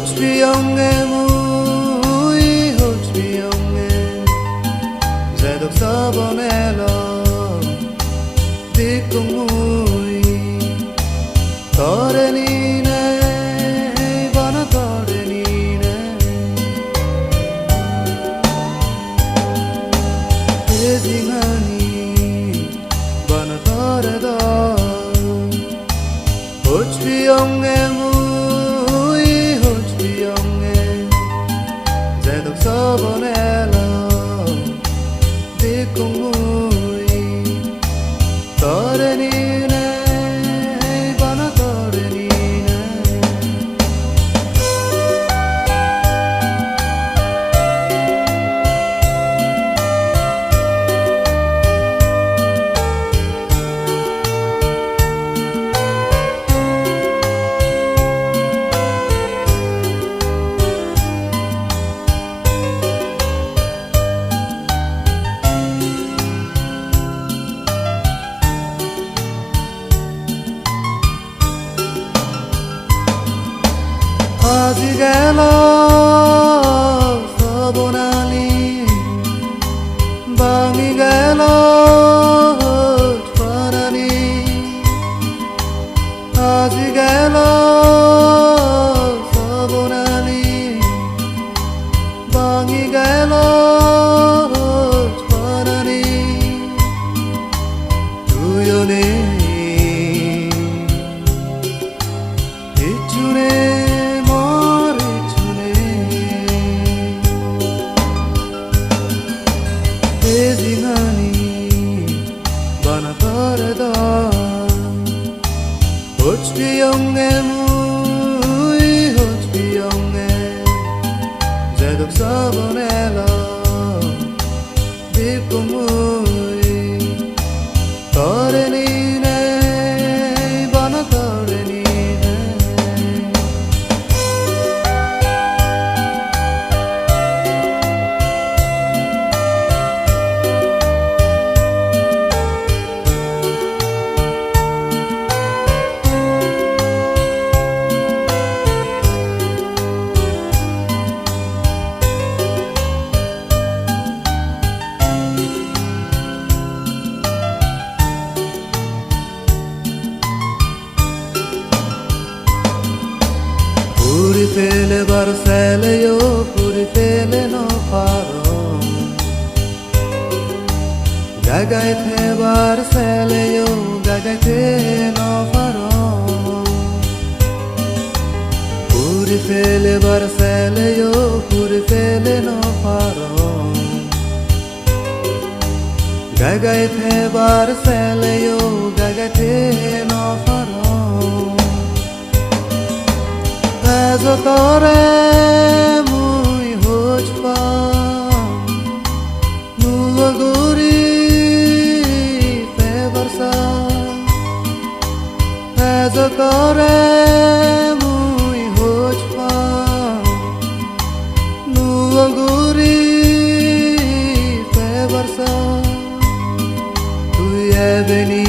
호치비용에 무이 호치비용에 제독 사보내러 뒷공 무이 거래니네 바나 거래니네 대징하니 바나 거래다 호치비용에 Sabonela di kumui Torenine bana torenine Azi gelo sabonali bangi gelo twanani Azi gelo sabonali bangi gelo twanani tuyone itune 호치비용에 무이 호치비용에 제독 사보내러 뒷공 무이 거래니네 바나 거래니네 Puri fele barsele yo, puri fele no paro. Gagai the barsele yo, gagai the no paro. Puri fele barsele yo, puri fele no paro. Gagai the barsele yo, gagai the no paro. Ezo tore mui hochpa Nuva guri fe barsa Ezo tore mui hochpa Nuva guri fe barsa Tui ebeni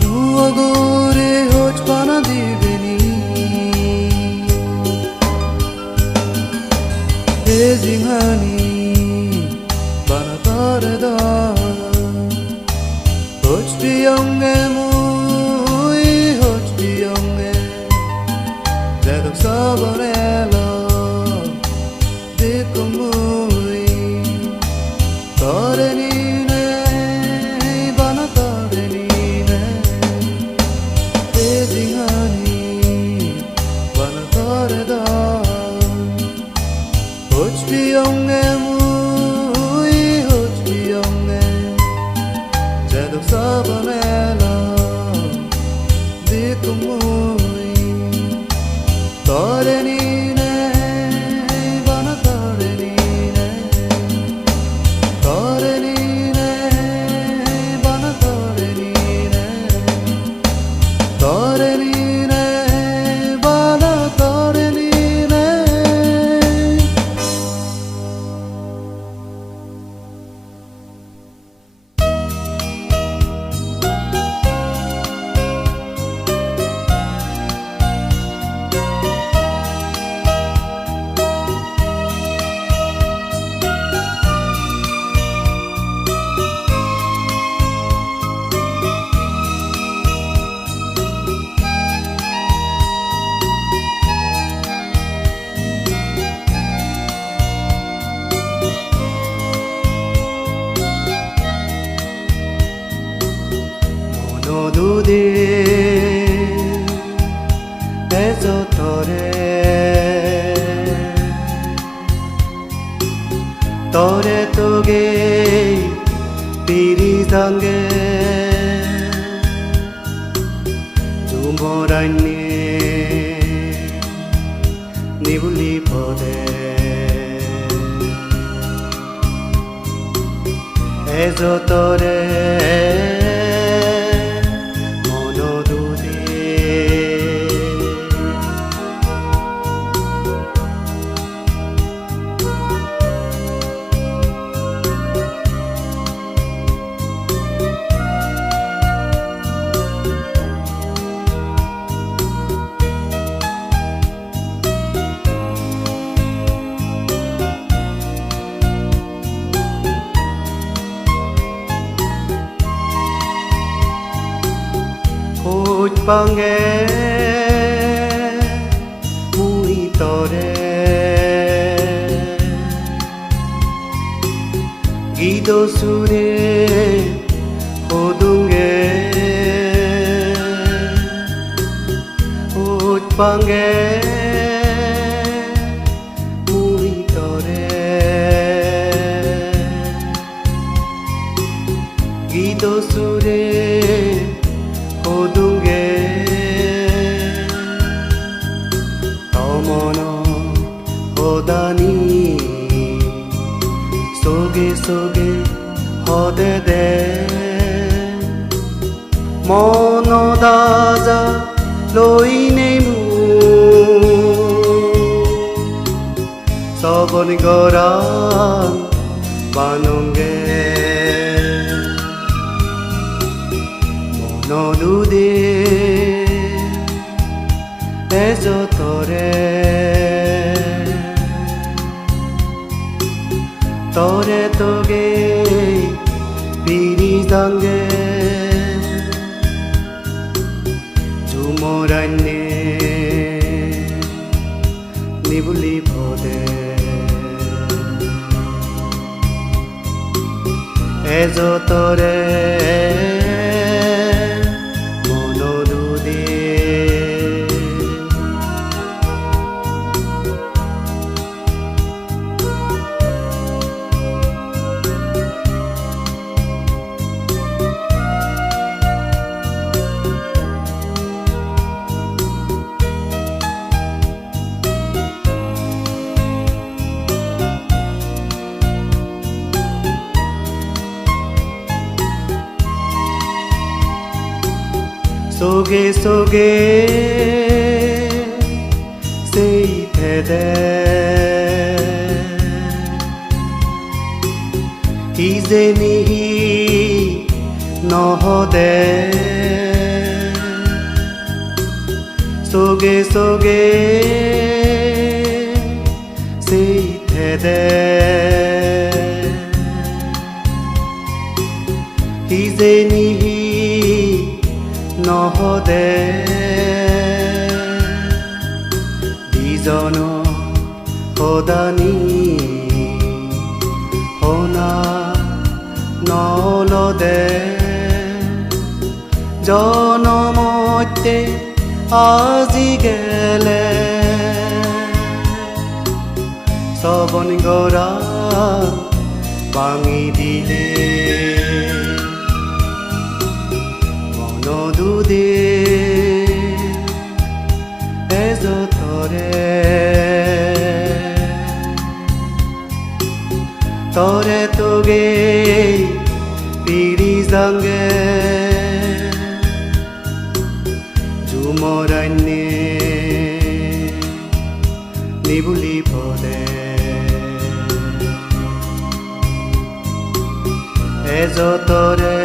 Nuva guri Bana dibeni Dezinghani bana tarda Hochbiyonge mui hochbiyonge Dedok sabonela Dikko mui Torenine bana torenine 호치비용에 무이 호치비용에 제독 사보내러 뒷공 무이 torenine 바나 torenine torenine 바나 torenine torenine 바나 torenine দুদে এজতৰে তৰে তোগে পিৰি জাংগে জুমৰাইনে নিবুলি পদে এজতৰে 방에 무이떠래 기도수에 호둥에 옷방에 무이떠래 기도수에 호둥에 호다니 속에 허대대 모노다자 로이네무 서버니 거란 바농게 모노두데 에저토레 তরে তোগে পিরি জাংগে জুমরাইনে নিবুলি পদে এজতরে মনোদুদে 속에 세이테데 이제니 너호데 속에 세이테데 이제니 নহদে দুজন সদানি হনা নলদে জনমতে আজি গেলে সবন গৰা ভাঙি দিলে দুদে এজতরে তরে তোগে পিরি জাংগে জুমরাইনে নিবুলি পদে এজতরে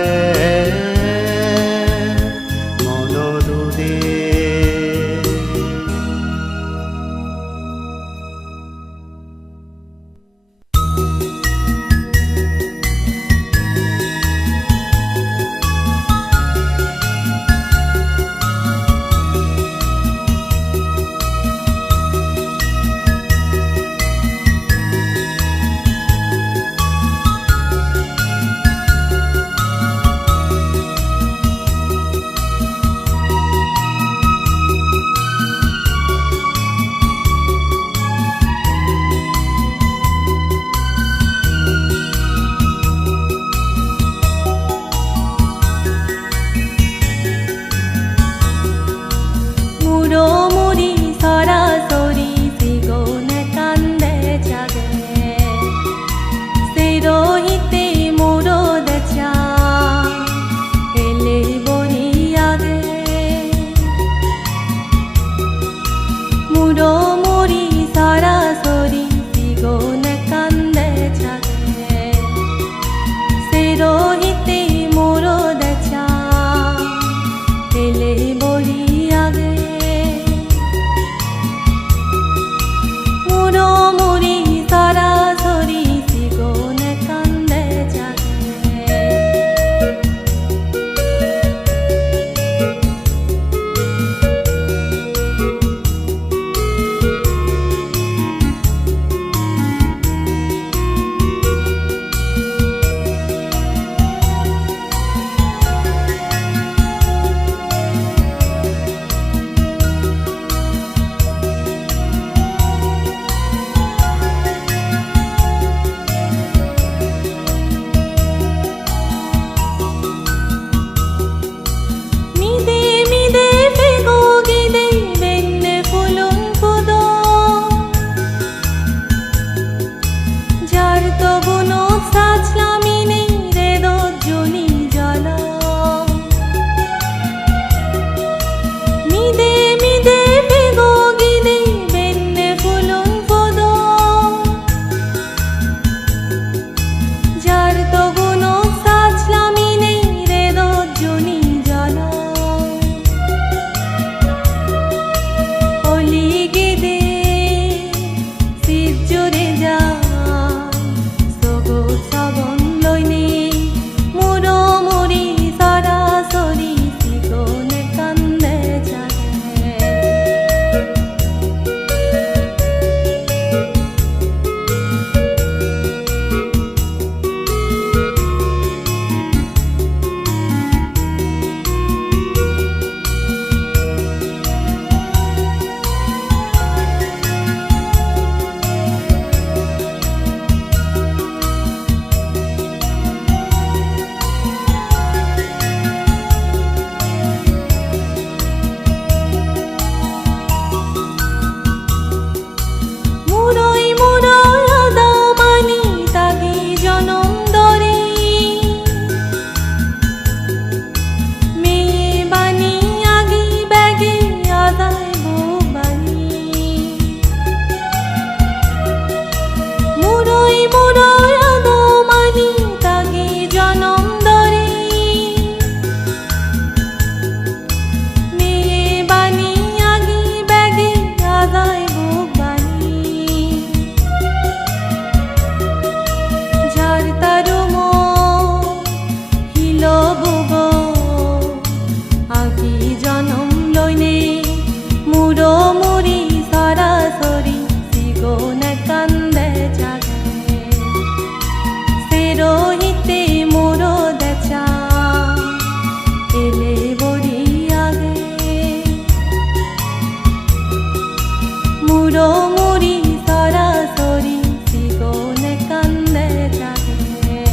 우로무리 서라소리 시고네 깐데 자게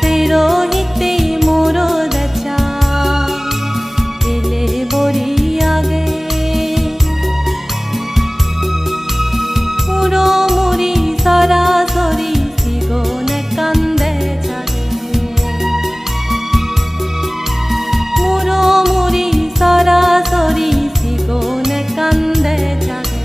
세로히티 모로다차 일레 보리야게 우로무리 서라소리 시고네 깐데 자게 우로무리 서라소리 시고네 깐데 자게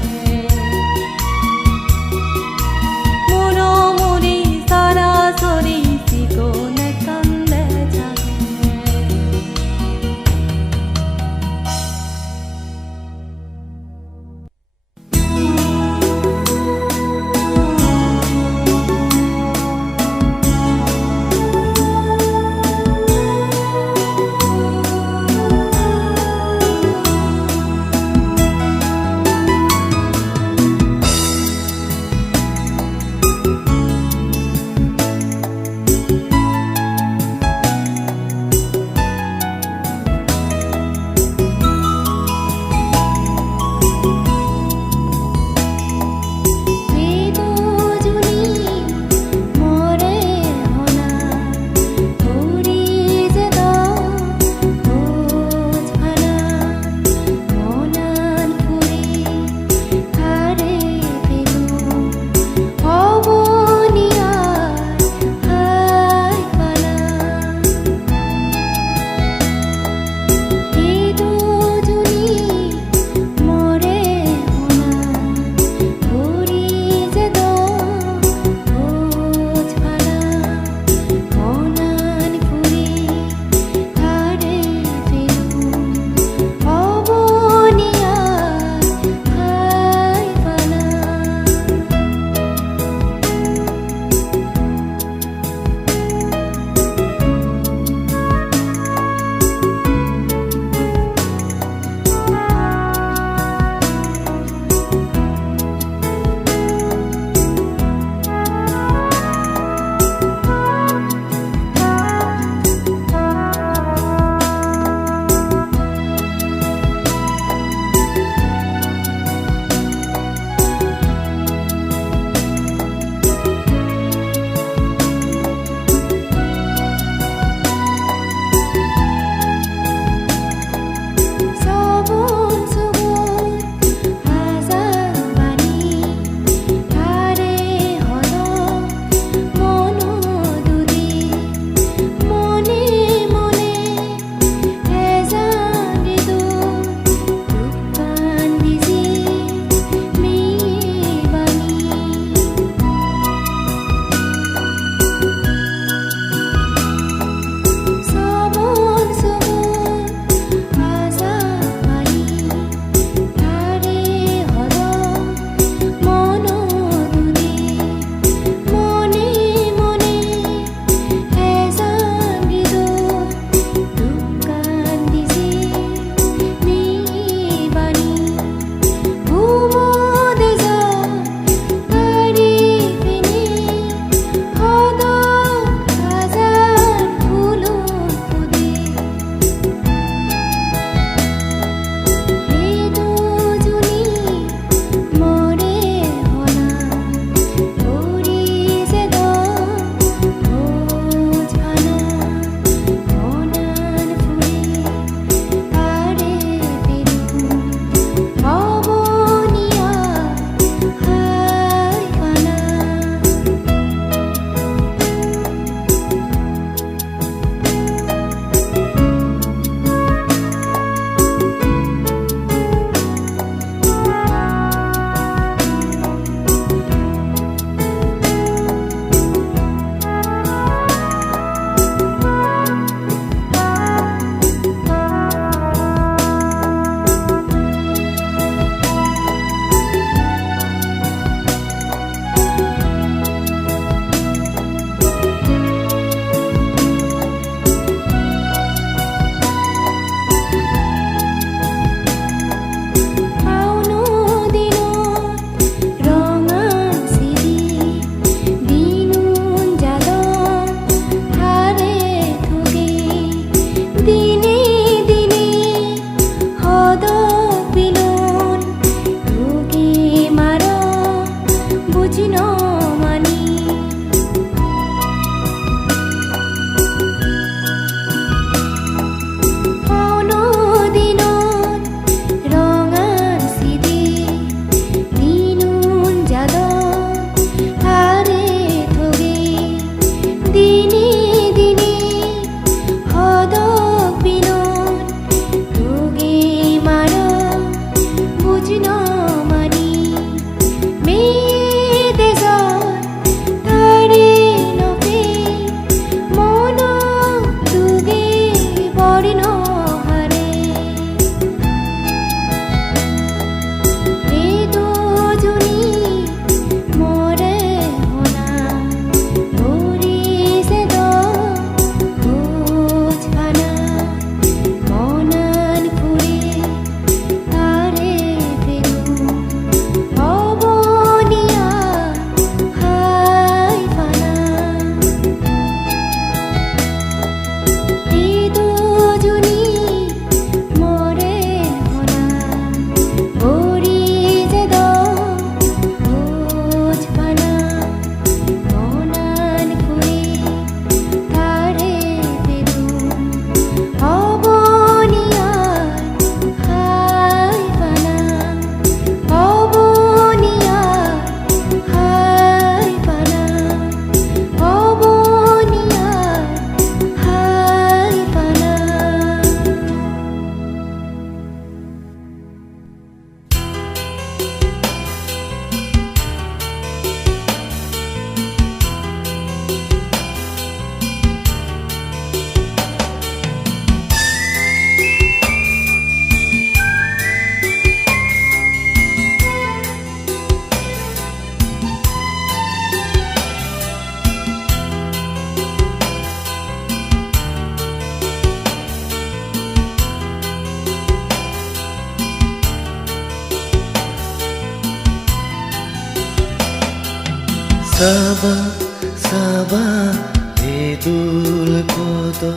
Sabah, sabah, idul kodo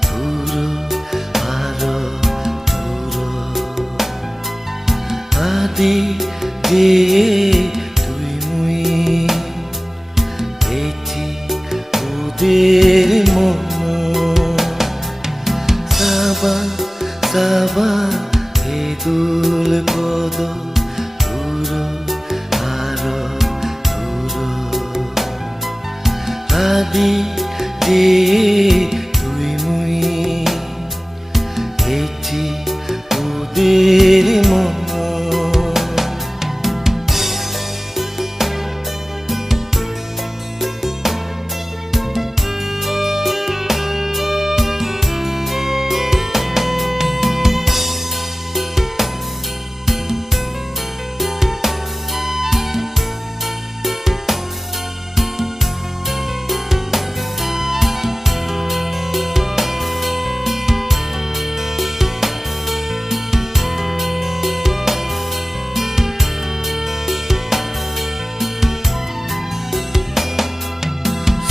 turo aro turo adi die tui mui eti udir mono Sabah, sabah, idul kodo turo aro Adi di tui mui eti udiri mono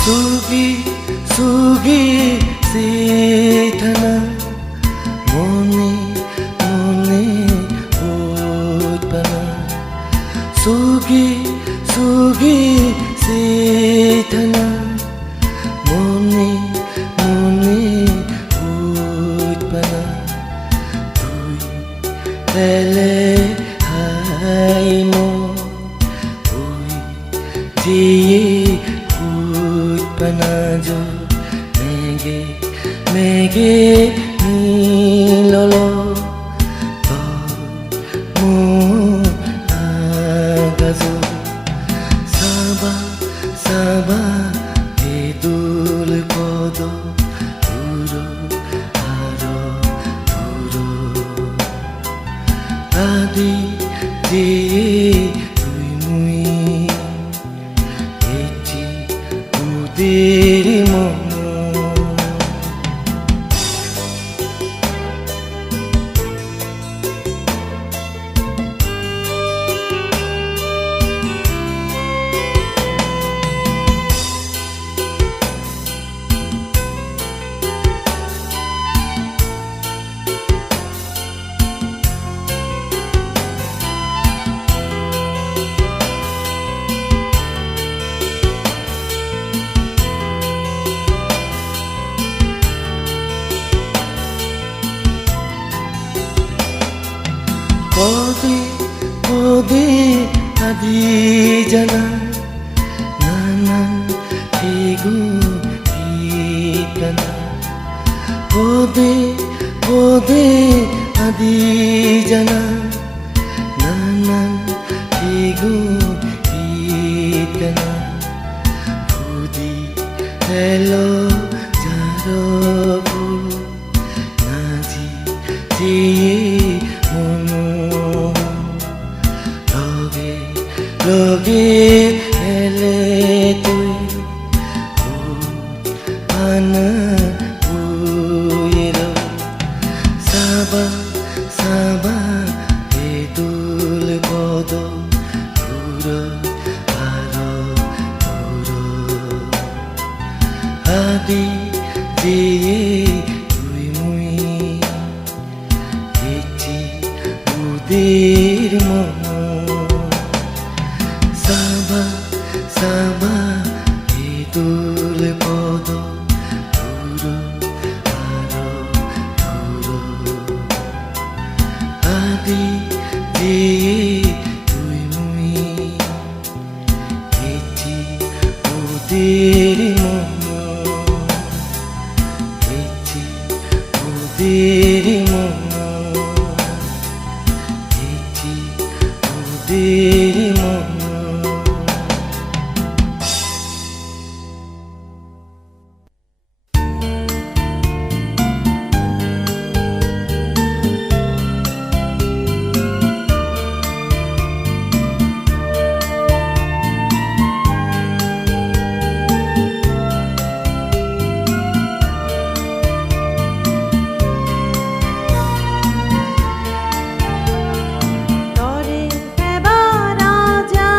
Sugi, sugi, sethana Mone, mone, utpana Sugi, sugi, sethana Mone, mone, utpana Tui, ele, hai mo Ui, diye Panajo mege mege nilolo to mo agazo sabah sabah idul kodo turo aro turo adi di tui mui Diri mono Pode, pode, adi jana Nanan, tigu, ikana Pode, pode, adi jana Nanan, tigu, ikana Pudi, hello, jaro, naji, tiye Loge ele tui ana uiro Sabah sabah idul kodo turo aro turo adi die tui mui eti udir mono Sabah, sabah, idul kodo turo aro turo adi di tui mui eti udiri mono eti udiri mono eti udiri mono Tore seba raja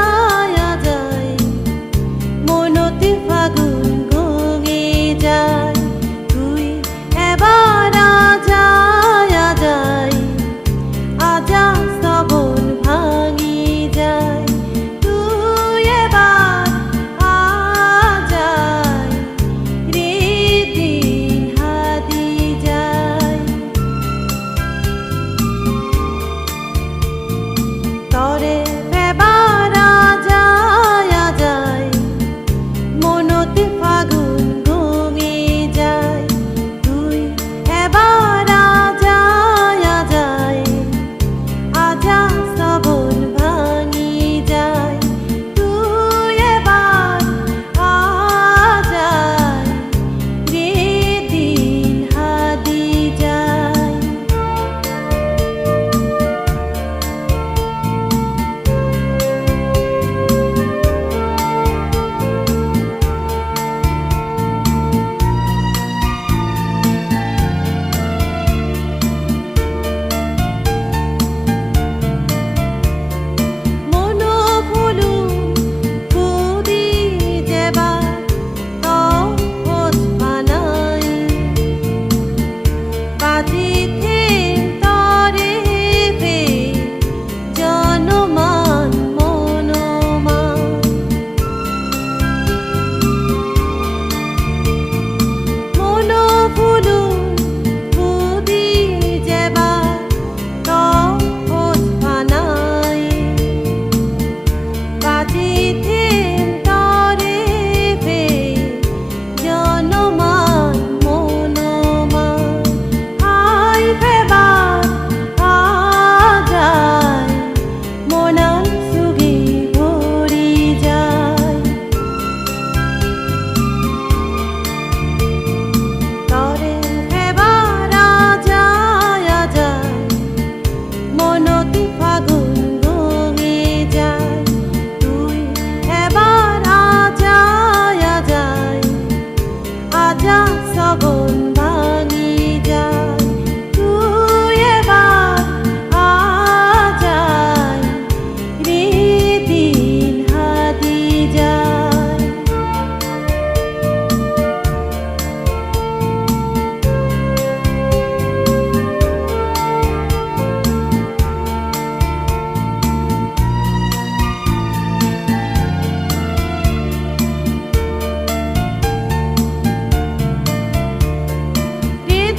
মনতি ফাগুন বয়ে যায় তুই এবার আজায় আজায় আজা শ্রবণ ভাঙি যায় তুই এবার আজায় হৃদিন হাদি যায়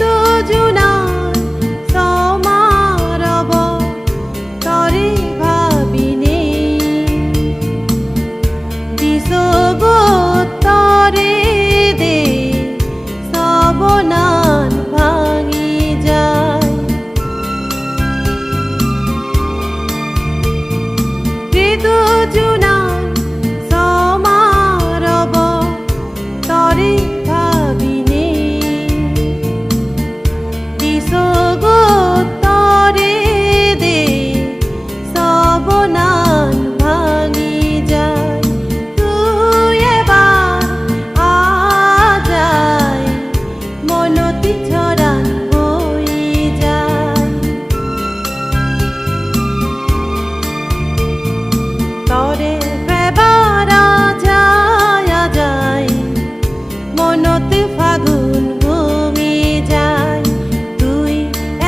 দুজনার সমারব তরে ভাবিনে বিষগোত্তরে দে সবনান ভাঙি যায় দুজনার সমারব তরে ভাবিনে বিষগোত্তরে দে সবনান ভাঙি যায় তুই এবার আজায় মনতি ছড়ান হয়ে যায় তরে এবার আজায় আজায় মনতি ফাগুন বয়ে যায় তুই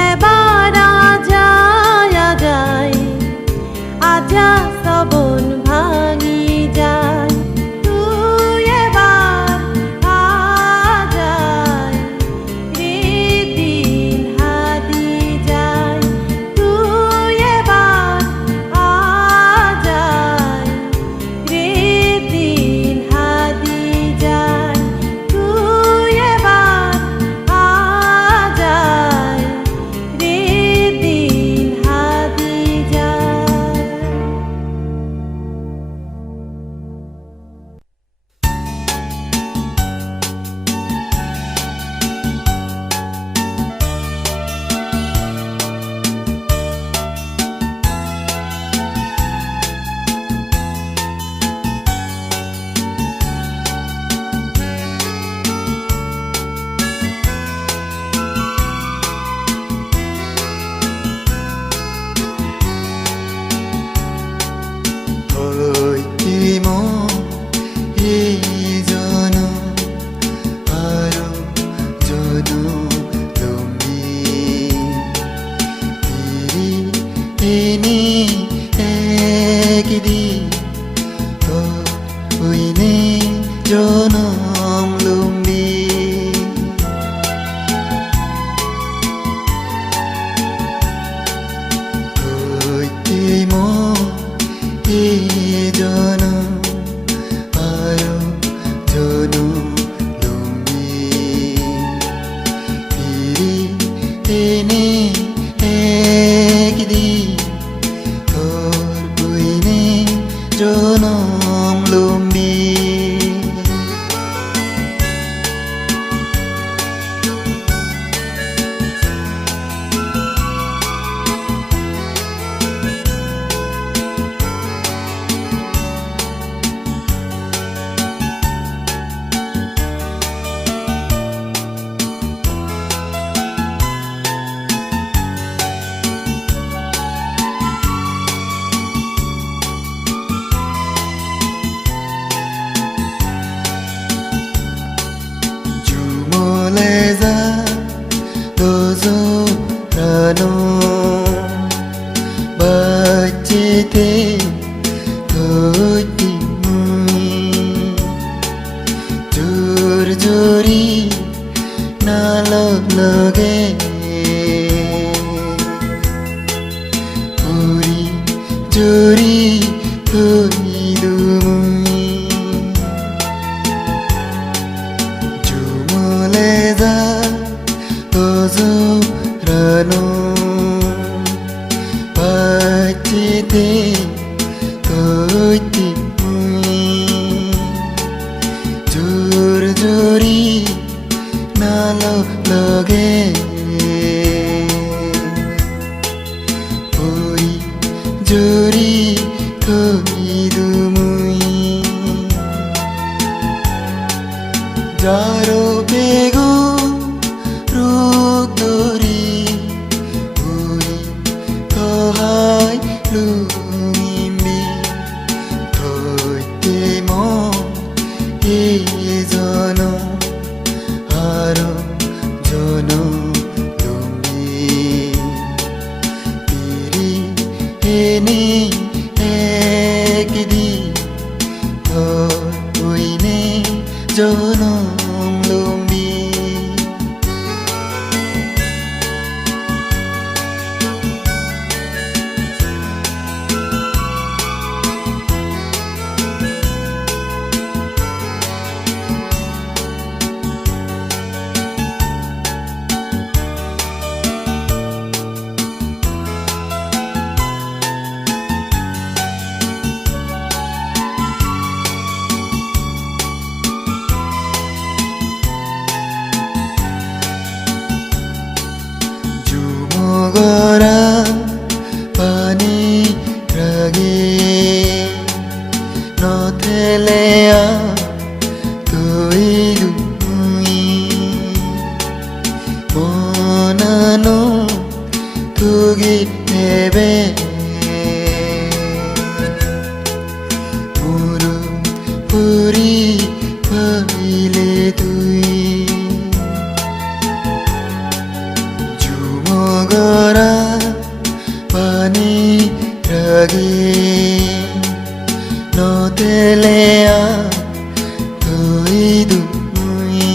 এবার আজায় আজায় আজা শ্রবণ ভাঙি যায় তুই এবার আজায় হৃদিন হাদি যায় তুই এবার আজায় হৃদিন হাদি যায় তুই এবার আজায় হৃদিন হাদি যায় হইতিম এই জন আরো জন তুমি তিনি একদিন হইনে জনম লম্বি হইতিম এই জন আরো জন লম্বি তিনি একদিন হইনে জনম লম্বি Jumoleza dozo rano bachite koti mui jur juri nalog loge puri juri koi dumui Jumoleza dozo rano bachite koti mui jur juri nalog loge জুৰি থৈলো মুই যাৰো বেগু ৰোগ ধৰি উৰি সহায় লুঙিমে থৈতে মই এজন আৰু জন এনে একদিন হইনে জনম লম্বি গৰা পানী ৰাগে নথেলে তৈলো মুই মনানো তুগি হেবে মোৰো পুৰি ভাবিলে তুই গৰা পানী ৰাগে নথেলে তৈলো মুই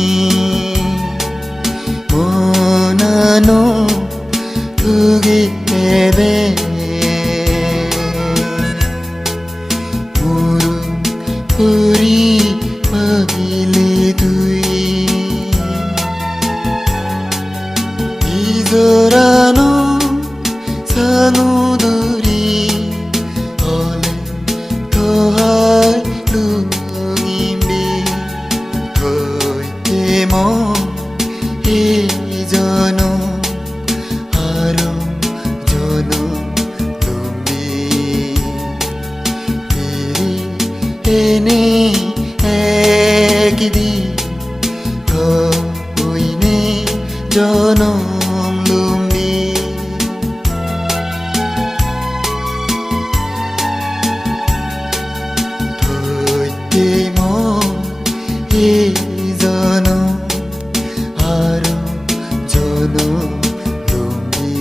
মনানো তুগি হেবে মোৰো পুৰি ভাবিলে তুই ইজৰানো সানুদুৰি হলে তোহাই লুঙিমে থৈতে মই এজন আৰু জন লুঙি এনে একদিন হইনে জনম লম্বি থৈতে মই এজন আৰু জন লম্বি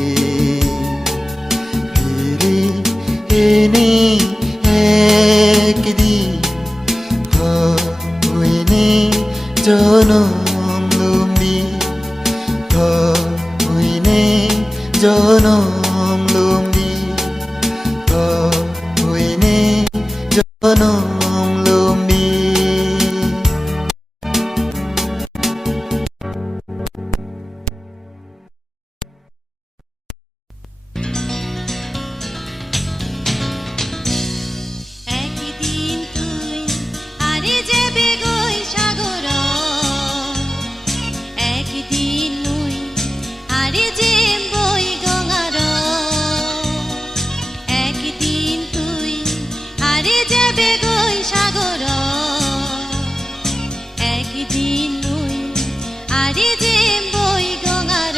এনে একদিন হইনে জনম লম্বি হইনে জনম লম্বি হইনে জনম লম্বি একদিন তুই আরে যাবে গই সাগর একদিন মুই আরে যেম বই গঙ্গার একদিন তুই আরে যাবে গই সাগর একদিন মুই আরে যেম বই গঙ্গার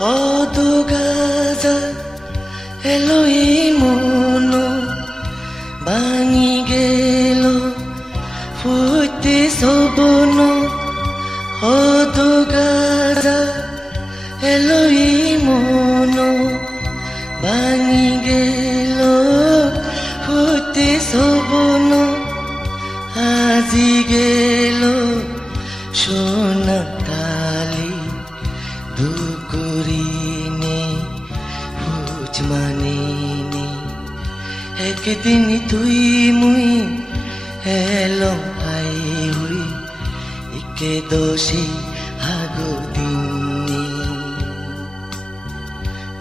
어두 가자 엘로이모노 방이게로 푸티 소보노 어두 가자 엘로이모노 방이게로 푸티 소보노 아지게로 সোনাতালি দুকুরিনে হুজমানিনে একদিন তুই মুই হেলো হাই হুই ইকে দোষী আগো দিনে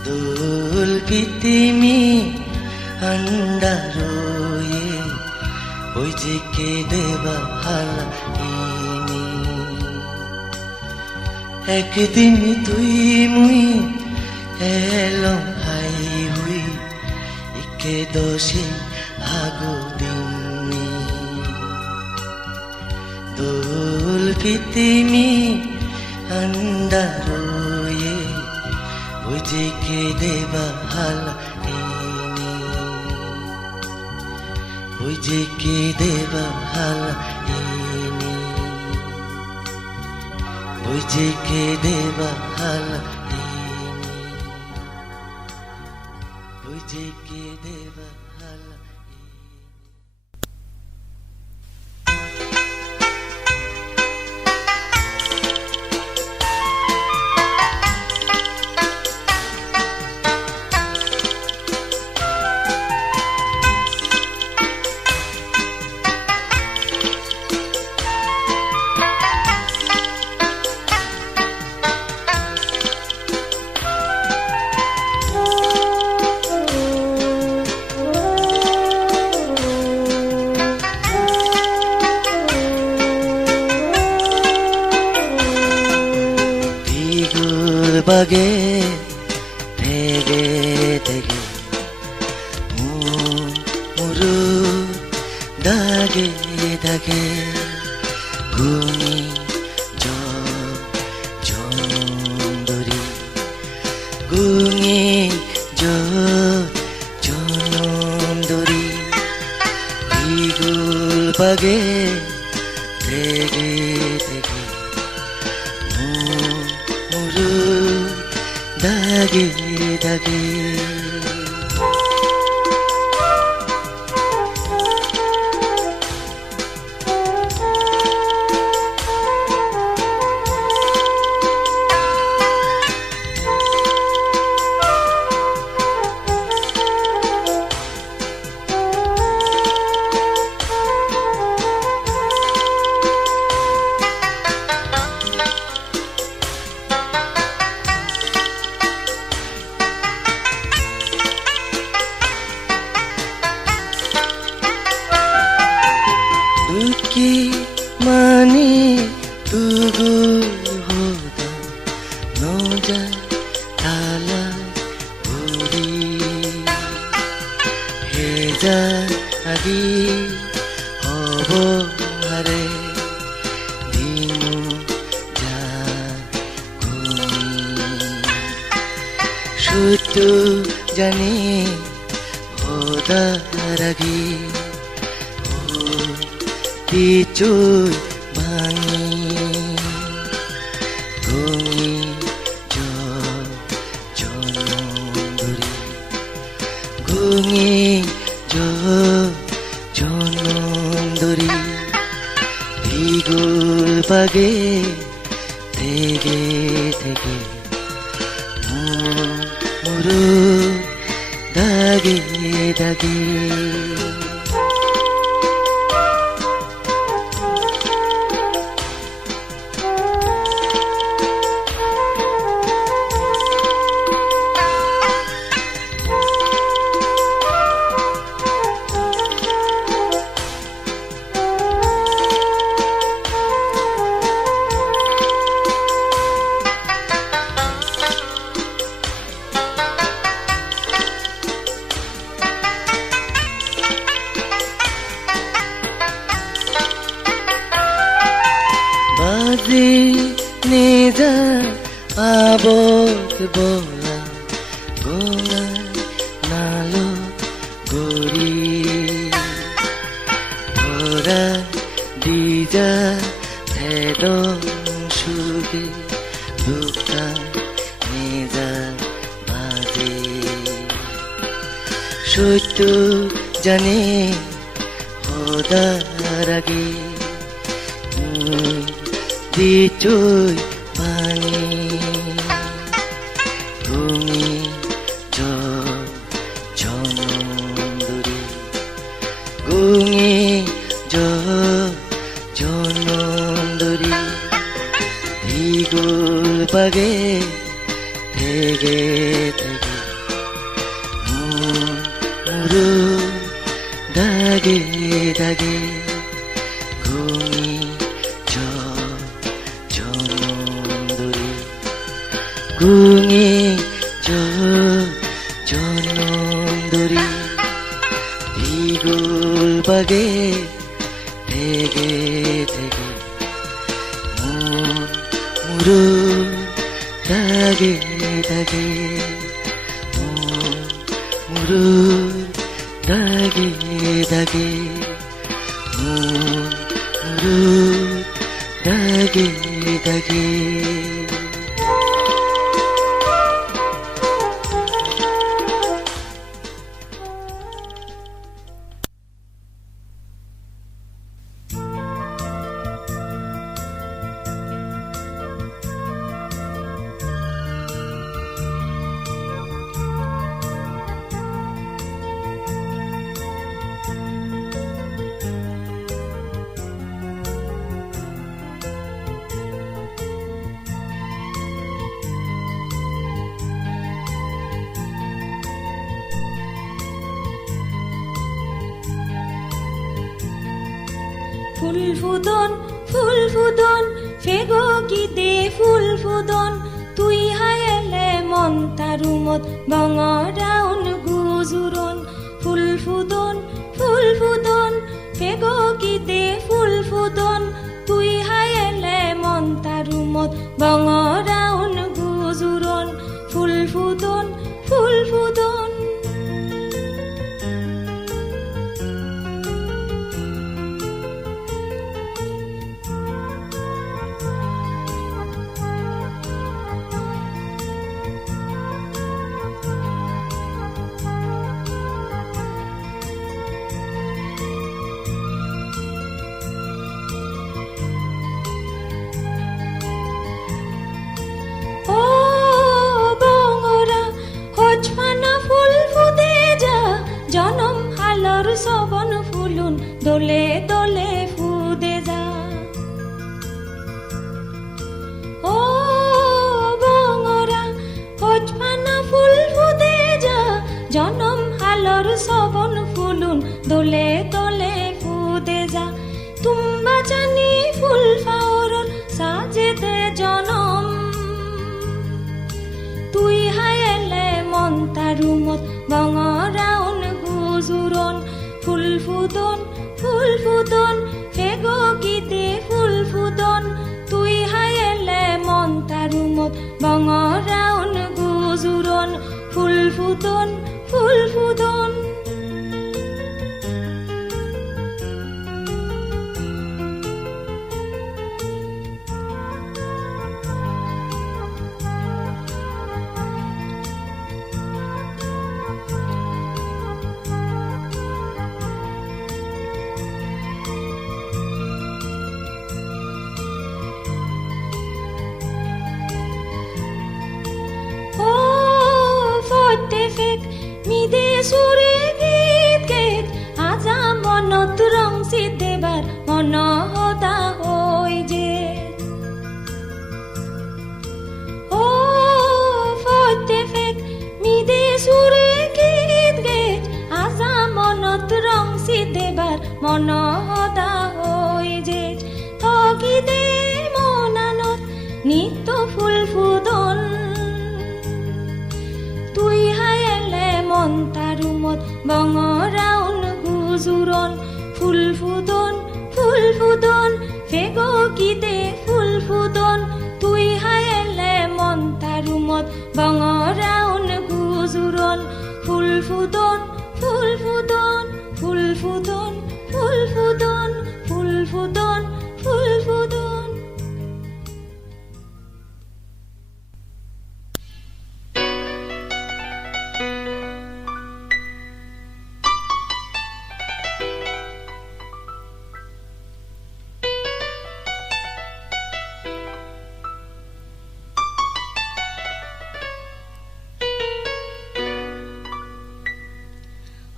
দোল পিতিমি আন্দারোয়ে ওই যে কে দেবা হালা একদিন তুই মুই এলো হাই হুই ইকে দোষে আগো দিনে দোল পিতিমি আন্দারোয়ে ওই যে কে দেবা হালা এনে ওই যে কে দেবা হালা এনে ওই যে কে দেবা হালা ওই যে কে দেবা হালা বাগে থেকে থেকে মুরু দাগে দাগে গুনি জন্দরি গুনি জন্দরি দিগুল বাগে থেকে থেকে মুরু দাগে দাগে मानी तुगु होदा नौजा ताला बुरी हेजा आदि हबो हारे दिनु जा गुनी सुतु जानी होदा रागी Dicuy bangi gungi jonondori gungi jonondori digul bage tege tege muru dage dage আবত বলা গঙা নালত গৰি ধৰা দিজা থেদং সুগে দোকান নিজা বাজে সত্য জানে সদাৰ আগে দিচৈ পানী তুমি জনন্দৰী গুঙি জনন্দৰী দীঘল পাগে থেগে থেগে মোৰো দাগে দাগে গুঙি জনন্দৰী গুঙি জনন্দৰী দীঘল পাগে থেগে থেগে মোৰো দাগে দাগে মোৰো দাগে দাগে মোৰো দাগে দাগে ফুল ফুদন ফেগো গীতে ফুল ফুদন তুই হায়েলে মন তারুমত বঙরাউন গুজুরন ফুল ফুদন ফেগো গীতে ফুল ফুদন তুই হায়েলে মন তারুমত বঙরাউন গুজুরন ফুল ফুদন সবন ফুলুন দোলে দোলে ফুদে যা ও বঙরা হজমানা ফুল ফুদে যা জনম হালর সবন ফুলুন দোলে দোলে ফুদে যা তুম্বা জানি ফুল ফাওরন সাজেতে জনম তুই হায়েলে মন তারুমত বঙরাউন গুজুরন ফুল ফুদন ফেগো গীতে ফুল ফুদন তুই হায়েলে মন তারুমত বঙরাউন গুজুরন ফুল ফুদন সুরে গীত গীত আজা মনত রং সিদ্ধেবার মন হতা হই যে ও ফতে ফেক মিদে সুরে গীত গীত আজা মনত রং সিদ্ধেবার মন হতা হই যে থকি দে মনানত নিত্য ফুল ফুদন তুই হায়েলে মন তারুমত বঙরাউন গুজুরন ফুল ফুদন ফেগো গীতে ফুল ফুদন তুই হায়েলে মন ফুদন ফুল ফুদন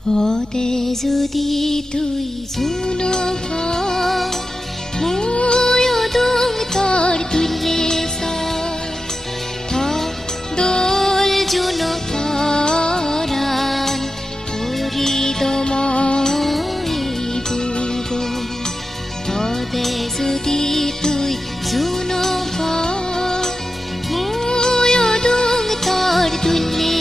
হতে যদি তুই জুনো ময়ো দুং তোর তুলে দোল জুনো পরাণ হৃদময় বুব হতে যদি তুই জুনো ময়ো দুং তোর তুলে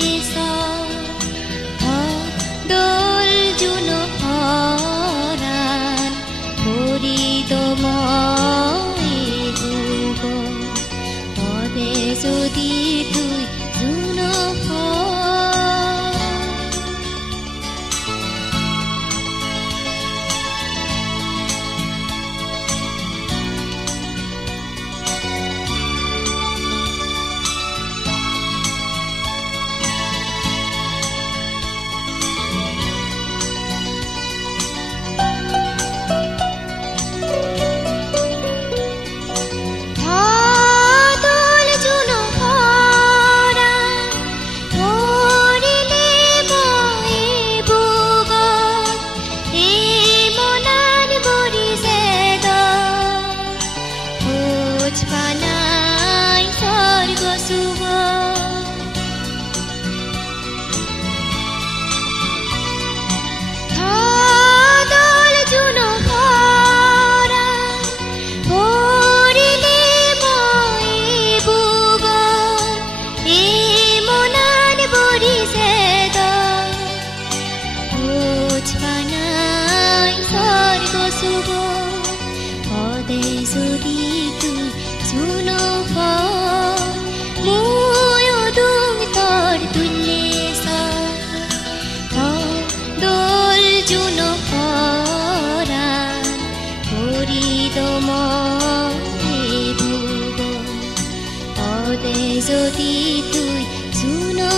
দোল জুনো পরাণ হৃদময় বুব পদে যদি তুই জুনো পদে যদি তুই জুনো ময়ো দুং তোর তুলে দোল জুনো পরাণ হৃদময় বুব পদে যদি তুই জুনো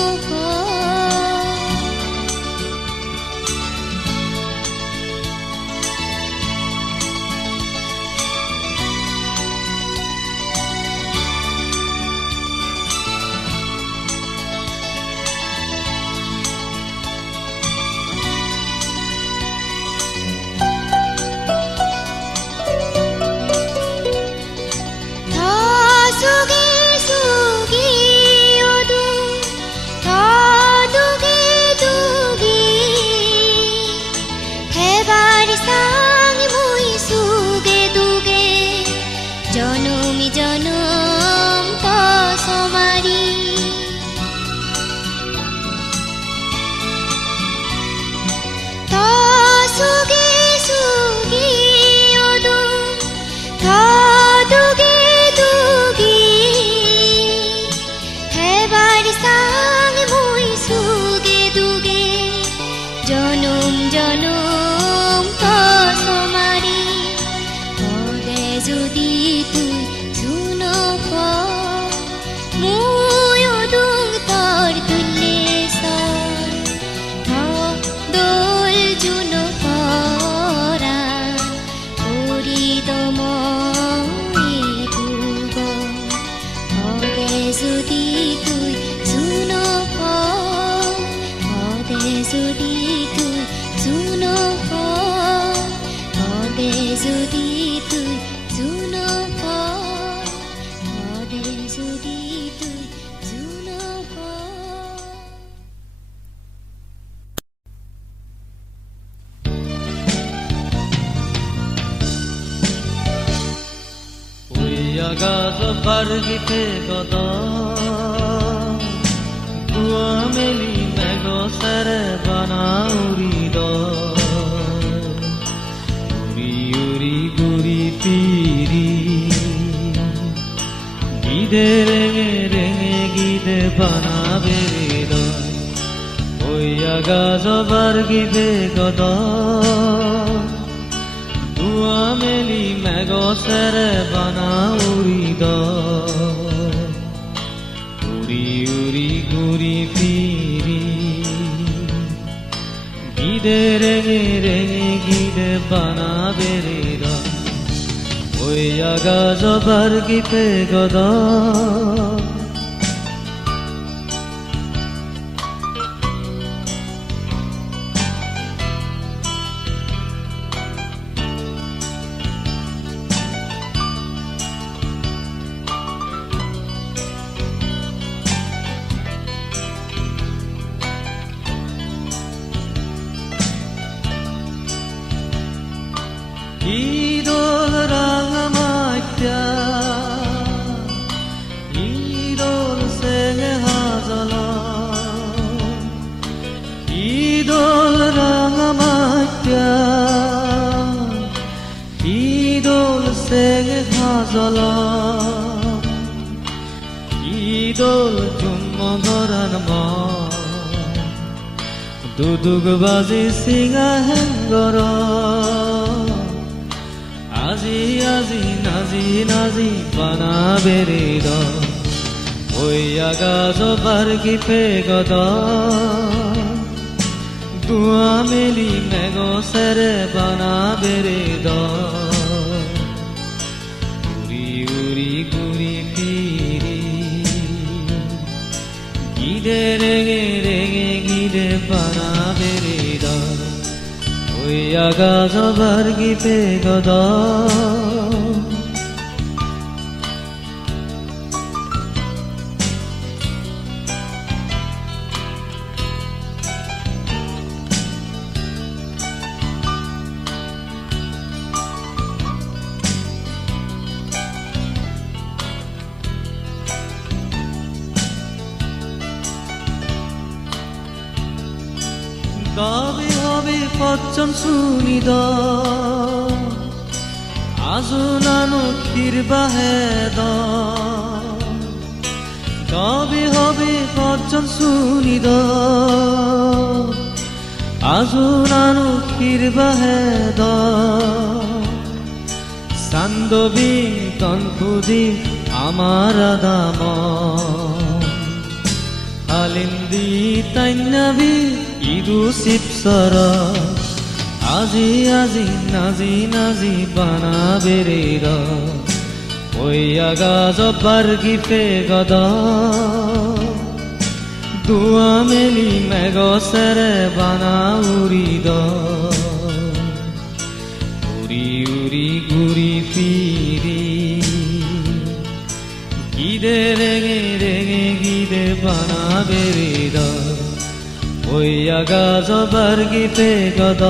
জনমি জনম তসমারি তসুগে সুগি ওদু দুগে দুগি হেবার সাং মুই সুগে দুগে জনম জনম তসমারি পদে যদি তুই জুনো ময়ো দুং তোর তুলে দোল জুনো পরাণ হৃদময় বুব পদে যদি তুই জুনো পদে যদি তুই জুনো পদে যদি তুই জুনো পদে যদি তুই জুনো গাছ পার্গিতে কত কুয়া মেলি মেঘ সারে বানাউরি উড়ি উড়ি গুড়ি পিরি গিদে রেঙে রেঙে গিদে বানাবে ওই গাছ পার্গিতে কত দুয়া মেলি মেঘছেৰে বানা উৰিদ উৰি উৰি ঘূৰি ফিৰি গীতে ৰেঙে ৰেঙে গীতে বানা বেৰিদ ওই আগাজ বাৰ্গীতে গদ idol rangamatya idol senge hazala idol rangamatya idol senge hazala idol jummogaran ma dudug baji singa hengara আজি আজি নাজি নাজি বানা বেৰিদ ওই আগাজ বাৰ্গীতে গদ দুয়া মেলি মেঘছেৰে বানা বেৰিদ উৰি উৰি ঘূৰি ফিৰি গীতে ৰেঙে ৰেঙে গীতে বানা বেৰিদ ওই আগাজ বাৰ্গীতে গদ গাবি হবি পচ্চন শুনিদ আজু নানু ক্ষীরবাহেদ গাবি হবি পচ্চন শুনিদ আজু নানু ক্ষীরবাহেদ চান্দবি তনফুদি আমার দাম আলিন্দি তাইনাবি ইদু শিবসর আজি আজি নাজি নাজি বানা বেৰিদ ওই আগাজ বাৰ্গীতে গদ দুয়া মেলি মেঘছেৰে বানা উৰিদ উৰি উৰি ঘূৰি ফিৰি গীতে ৰেঙে ৰেঙে গীতে বানা বেৰিদ ওই আগাজ বাৰ্গীতে গদ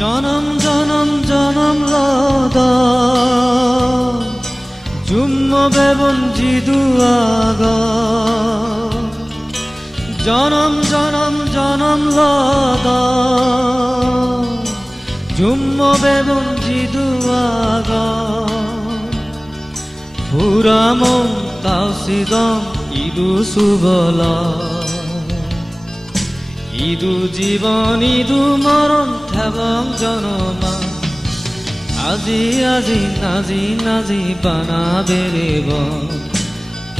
জনম জনম জনম লদ জুম্ম বেবন জিদুয়াগ জনম জনম জনম লদ জুম্ম বেবন জিদুয়াগ পুরামম তাওসিদম ইদু সুবলা ইদু জীবন ইদু মরণ ঠেবং জনমা আজি আজি নাজি নাজি বানা বেৰিব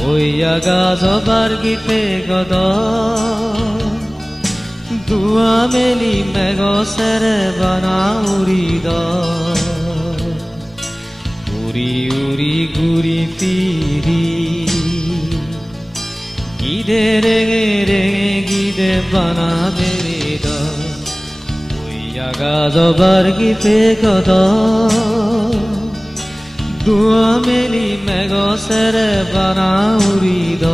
ওই আগাজ বাৰ্গীতে গদ দুয়া মেলি মেঘছেৰে বানা উৰিদ উৰি উৰি ঘূৰি ফিৰি গীতে ৰেঙে ৰেঙে গীতে বানা বেৰিদ ওই আগাজ বাৰ্গীতে গদ দুয়া মেলি মেঘছেৰে বানা উৰিদ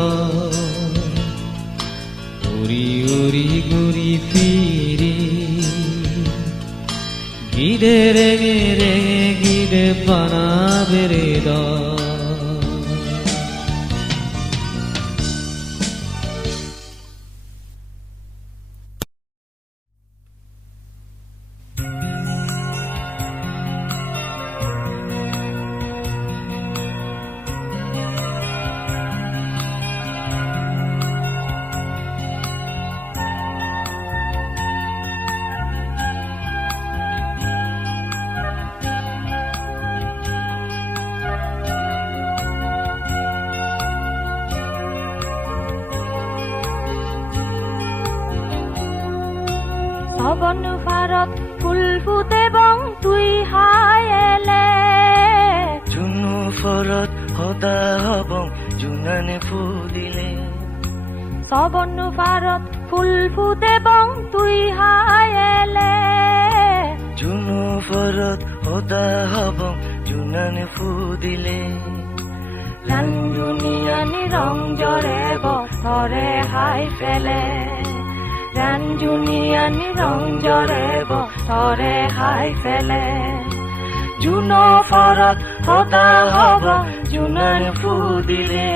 উৰি উৰি ঘূৰি ফিৰি গীতে ৰেঙে ৰেঙে গীতে বানা বেৰিদ সবন ফাৰত ফুল ফুটে বং তুই হায়েলে জুনু ফৰত সদা হবং জোনানে ফুদিলে সবন ফাৰত ফুল ফুটে বং তুই হায়েলে জুনু ফৰত সদা হবং জোনানে ফুদিলে ৰাঞ্জুনিয়ানি ৰং জৰে বতৰে হাই ফেলে ৰাঞ্জুনিয়ানি ৰং জৰে বতৰে হাই ফেলে জুন ফৰত সদা হবং জোনানে ফুদিলে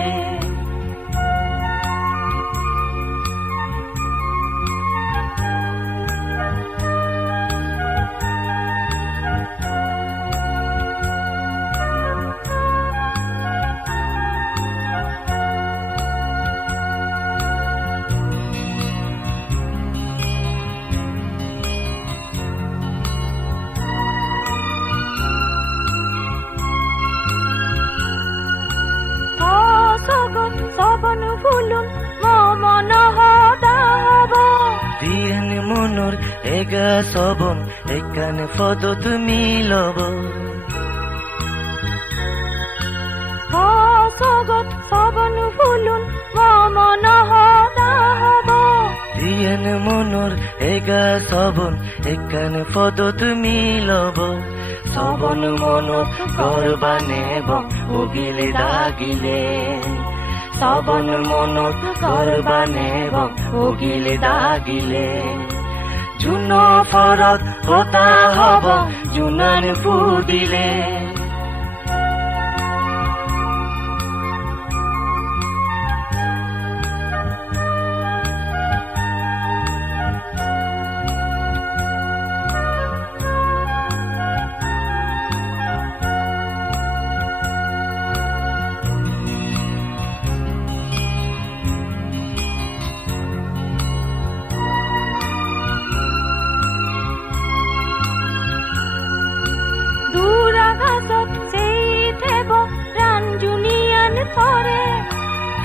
সবন ফুলুন মন সদা হব দিয়েন মনৰ এগা সবন একানে ফদত মিলব সগত সবন ফুলুন মন সদা হব দিয়েন মনৰ এগা সবন একানে ফদত মিলব সবন মনত গৰবানে বং উগিলে দাগিলে সবন মনত গৰবানে বং উগিলে দাগিলে জুন ফৰত সদা হব জোনানে ফুদিলে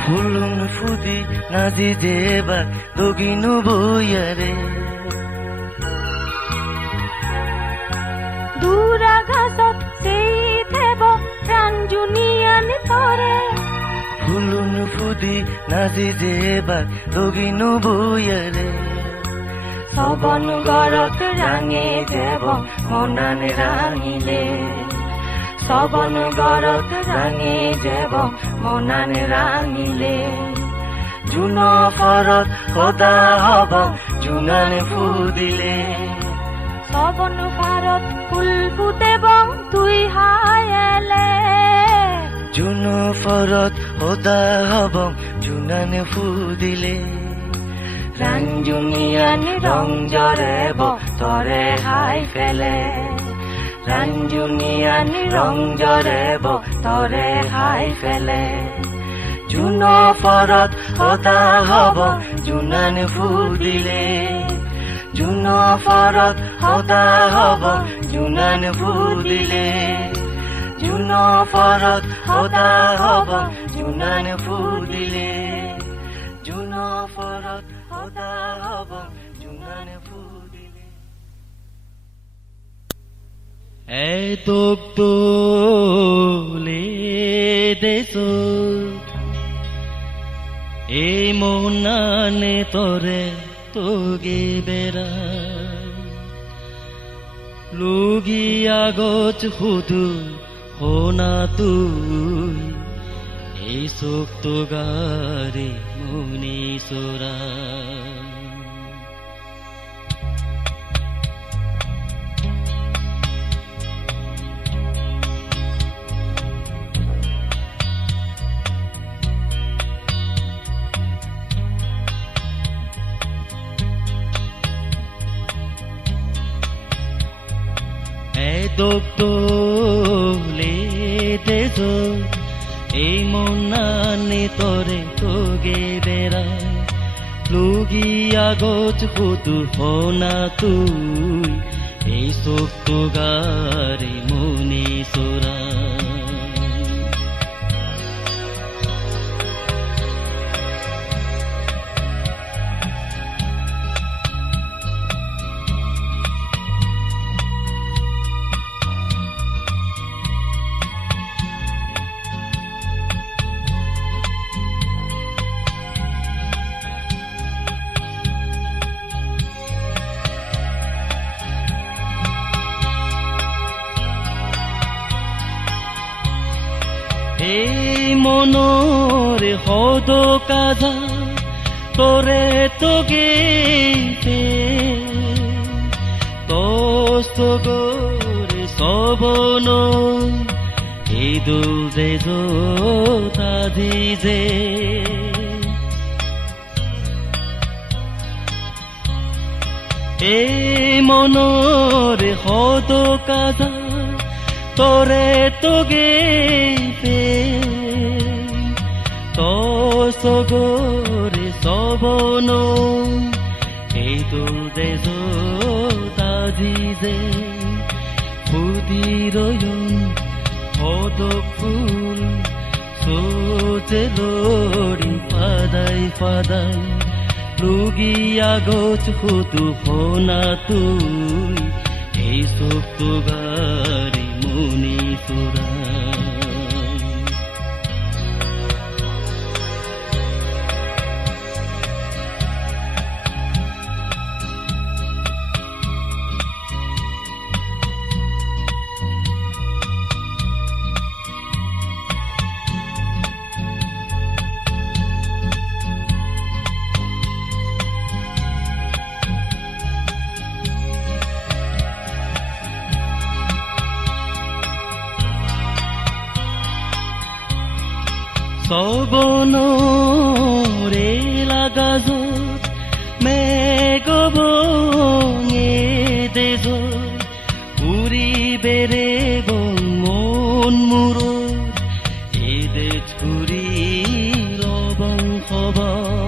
ফুলুন ফুদি নাজি যেবা দগিনু বইয়াৰে দূৰা ঘাসত সেই থেব ৰাঞ্জুনিয়ানি তৰে ফুলুন ফুদি নাজি যেবা দগিনু বইয়াৰে সবন গৰত ৰাঙে যেব মনানে ৰাঙিলে সবন গৰত ৰাঙে যেব মনানে ৰাঙিলে জুন ফৰত সদা হব জোনানে ফুদিলে সবন ফাৰত ফুল ফুটে বং তুই হায়েলে জুন ফৰত সদা হব জোনানে ফুদিলে ৰাঞ্জুনিয়ানি ৰং জৰে বতৰে হাই ফেলে ৰাঞ্জুনিয়ানি ৰং জৰে বতৰে হাই ফেলে জুন ফৰত সদা হব জোনানে ফুদিলে জুন ফৰত সদা হব জোনানে ফুদিলে জুন ফৰত সদা হব জোনানে ফুদিলে জুন ফৰত সদা হব জোনানে ফুদিলে দোলে দেশত এই মনানে তরে তোগে বেড়া লগি আগত সুধু হোনা তুই এই চোখ তো গারে মুনি চোরা দোলে দেশো এই মনানে তরে তোগে বেড়ায় লগি আগত সুধু হোনা তুই এই চোখ তো গারে মুনি চোরা এই মনৰে সদকাজা তোৰে তোগেতে তোস্তগৰে সবন এই দুজে তাজি যে এই মনৰে সদকাজা তোৰে তোগেতে তোস্তগৰে সবন এই দুজে তাজি যে ফুদিৰয়ন সদক ফুল সোজে লৰি ফাদাই ফাদাই লুগি আগত খুতু ফোনা তুই এই চকু গাড়ী মুনি চোৰা সবনৰে লাগাজত মেঘবঙে দেজত উৰি বেৰে মন মূৰত এই দেজ ঘূৰি লবং খবৰ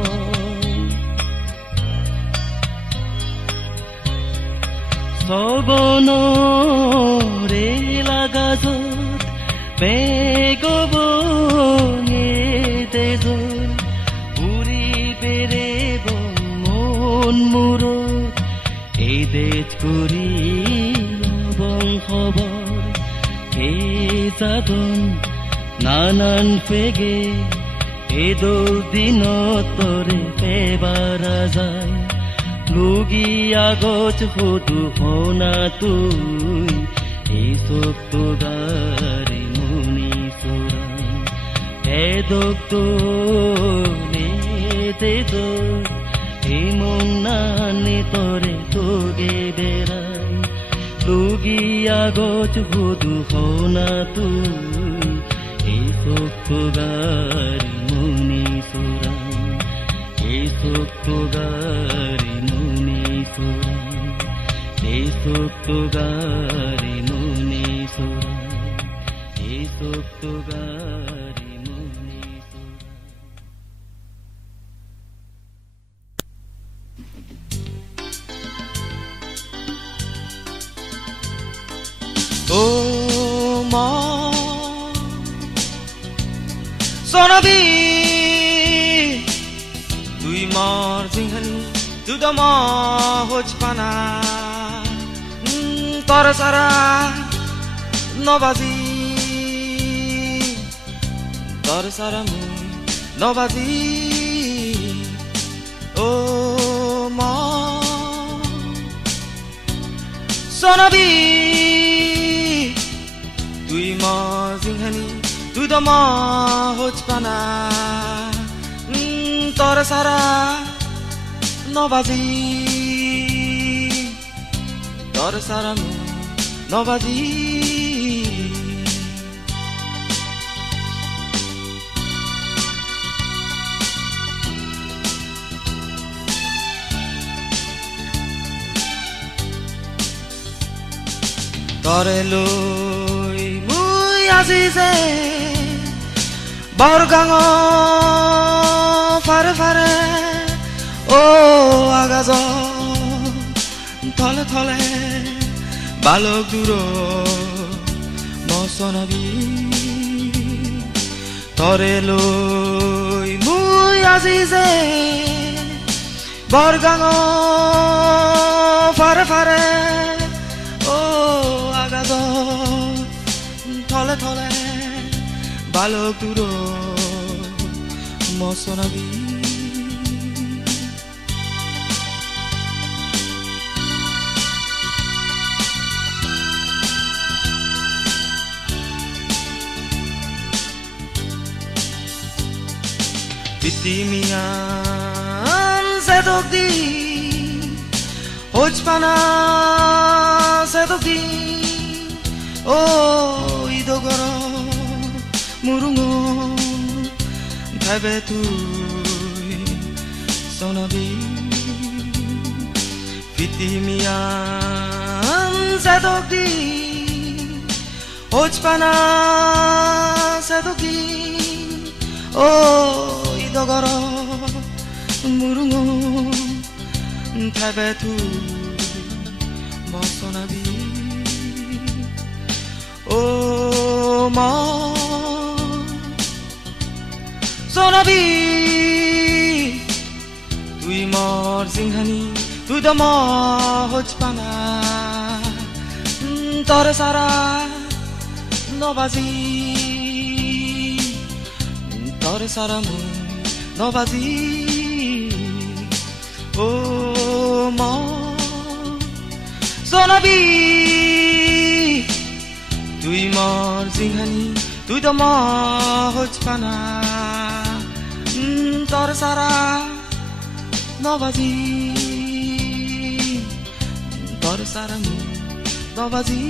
সবনৰে লাগাজত মেঘবঙে উৰি বেৰে মন মূৰত এই দেজ কৰি লবং খবৰ এই যাদন নানান ফেগে এই দিনত তৰে পেবাৰা যায় লুগি আগত সুধু শুনা তুই এই চকু গাড়ী মুনি চোৰা এদক্তনে দেদো এই মনানি তরে তোগে বেড়াই লুগি আগত সুধু শুনা তুই এই চকু গাড়ী মুনি চোৰাই এই চকু গাড়ী মুনি চোৰাই এই চকু গাড়ী মুনি চোৰাই এই চকু গাড়ী Sonabi Tui mar jinghani tu da ma hoj pana Tar sara nobazi Tar sara mu nobazi Oh ma Sonabi Tui mar jinghani tu da ma hoj pana tar sara nobazi tar sara mu nobazi tare loi mui azize Borgango fare fare oh agazo thole thole balok duro mosonabi tore loi mui azize Borgango fare fare oh agazo thole thole balok duro mosonabi Pitimian sedokdi Ochpana sedokdi Oh idogoro murungo Taibetui sonabi Pitimian sedokdi Ochpana sedokdi Oh idogoro murungo Tabetu mosonabi Oh ma sonabi Tui mor singhani tu dama hojpana Tore sara nobazi Tore sara mu nobazi Oh ma sonabi Tui mor singhani tu dama hojpana Tore sara nobazi Tore sara mu nobazi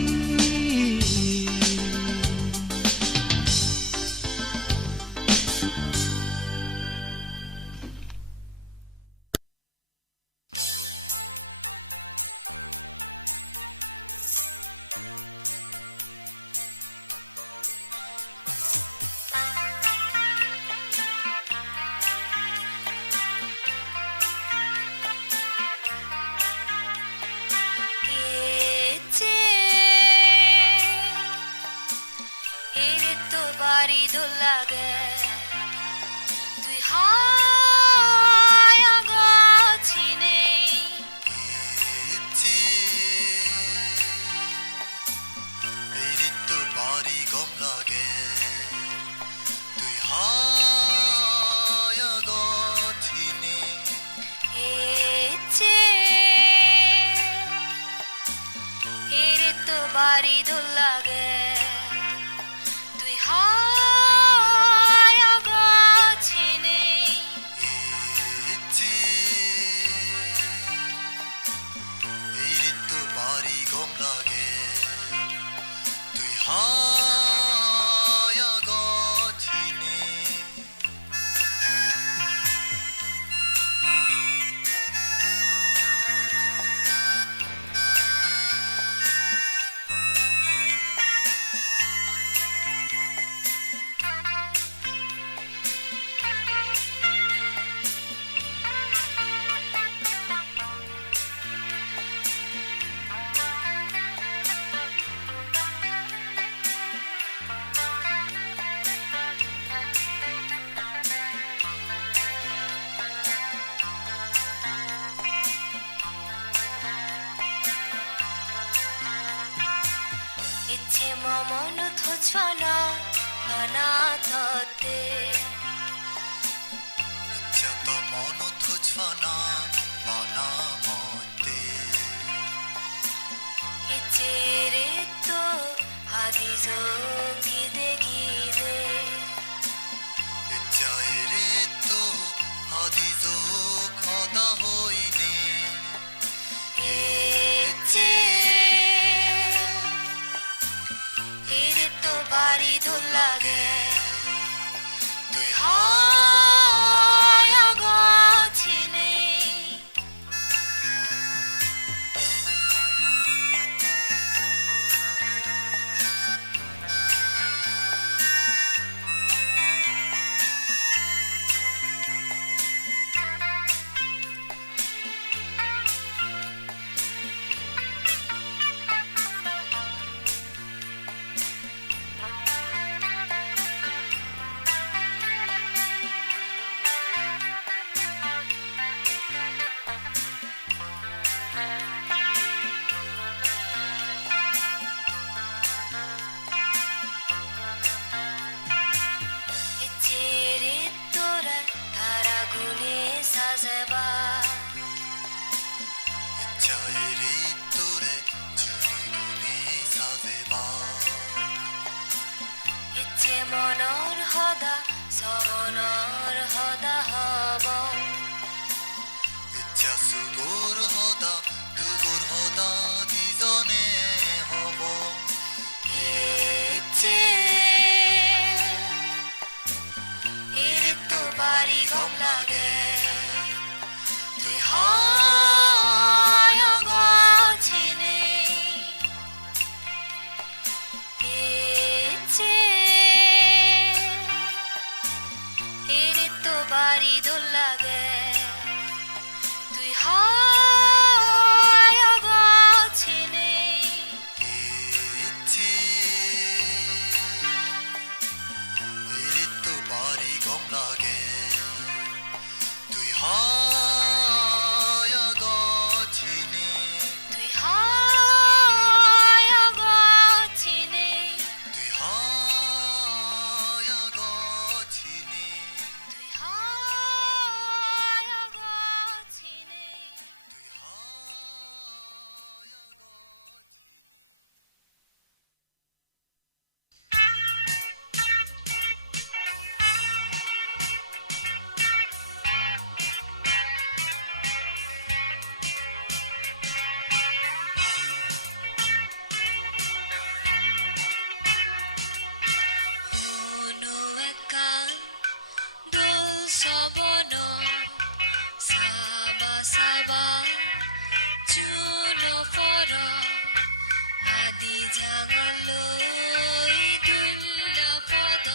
আদি জাঙলৈ দুল্লা পদ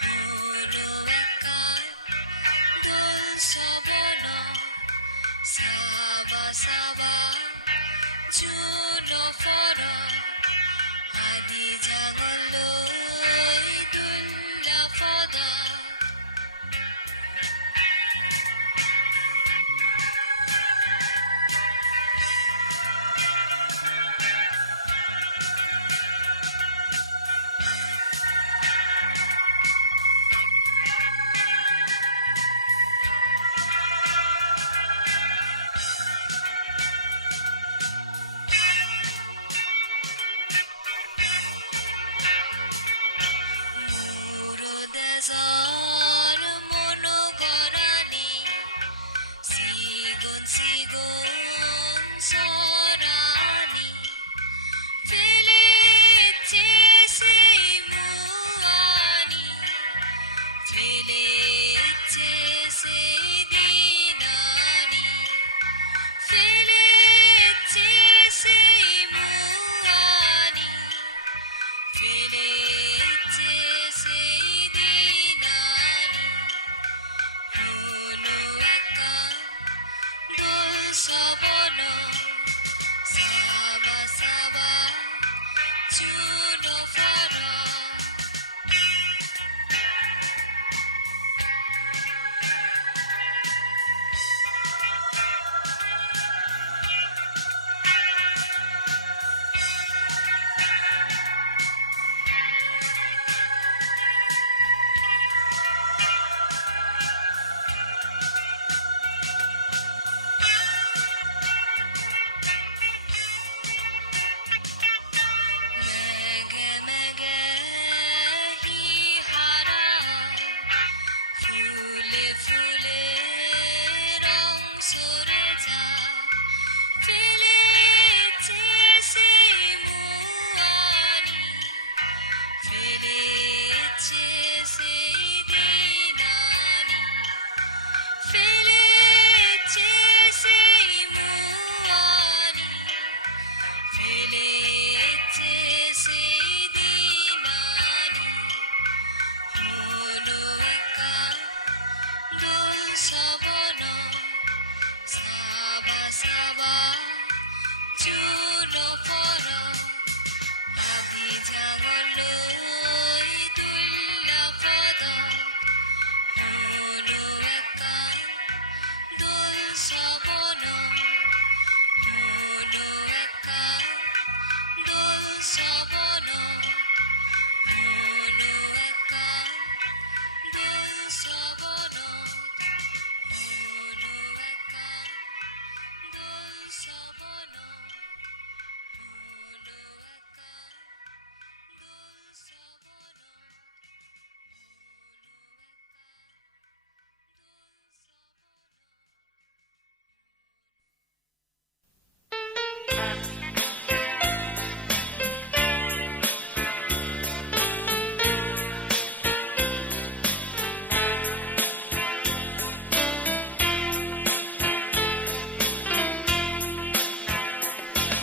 হলো একান দোল সবন চাবা চাবা June for আদি জাঙলৈ দুল্লা পদ jar मनोगरानी सिगुन सिगुन सरानी फेले चेसे मुआनी फेले चेसे दिनानी फेले चेसे मुआनी फेले चेसे সবন চাবা চাবা জুন ফৰ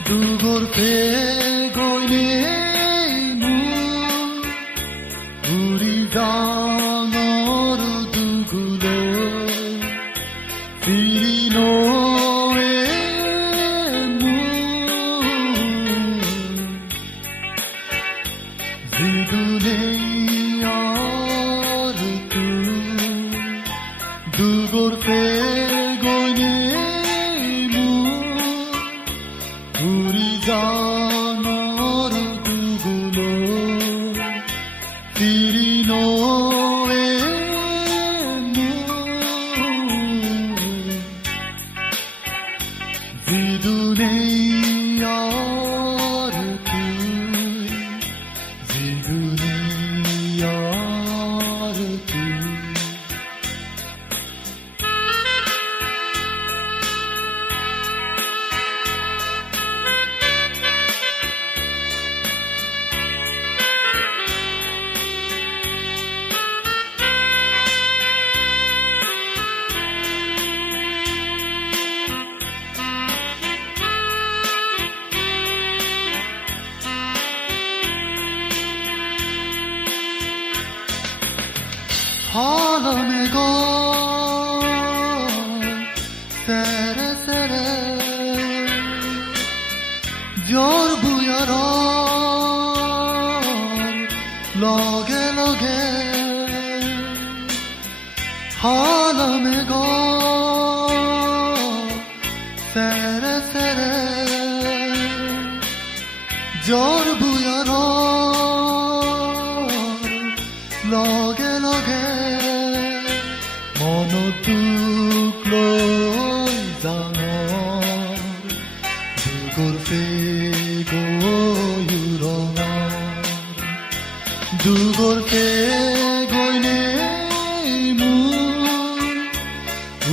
দুগর পে গইলে উড়ি জাঙর দুগুলো ফিরি নয়ে জিদুনে আর তু দুগর পে গইলে জানর দুগুলো ফিরি নয়ে জিদুনে আর তুই জিদুনে আর তুই জ্বৰ বুয়াৰ লগে লগে হালমে গ সেৰে সেৰে জ্বৰ বুয়াৰ লগে লগে মনটোক লৈ যাওঁ দুগৰফে দুগৰফে গৈনে মোৰ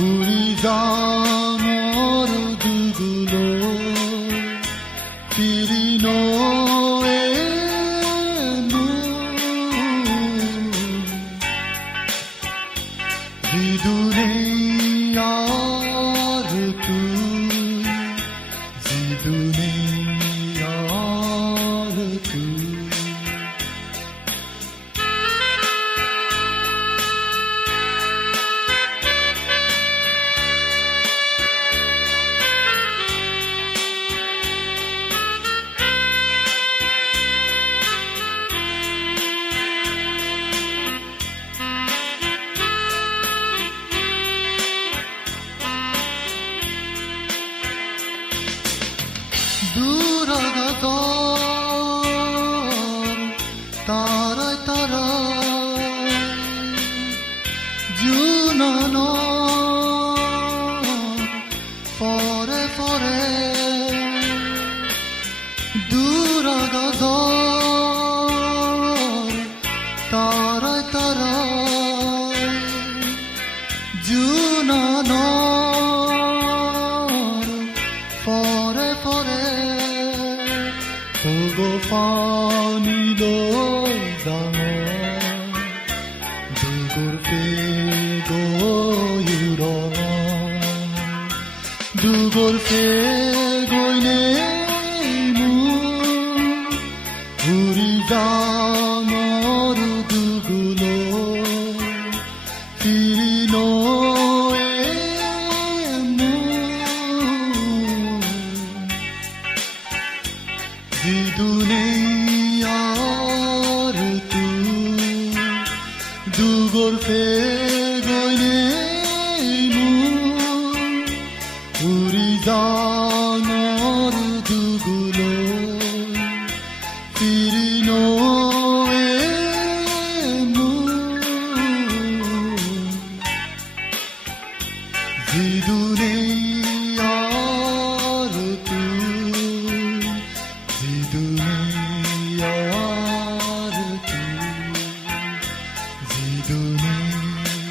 উৰি যামৰ দুগুলৈ ফিৰি নয়ে জিদুনিয়াৰ তুই জিদুনিয়াৰ তুই দুৰাগতৰ তাৰায় তাৰায় জুনান ফৰে ফৰে দুৰাগতৰ তাৰায় তাৰায় জুনান ফৰে ফৰে তোগো ফানি লৈ যাওঁ দুগৰফে গৈৰ দুগৰফে গৈনে মোৰ ঘূৰি যামৰ দুগুলৈ ফিৰি নয়ে জিদুনিয়াৰ তুই দুগৰফে গৈনে মোৰ উৰি যামৰ দুগুলৈ ফিৰি নয়ে জিদুনিয়াৰ তুই জিদুনিয়াৰ তুই জিদুনিয়াৰ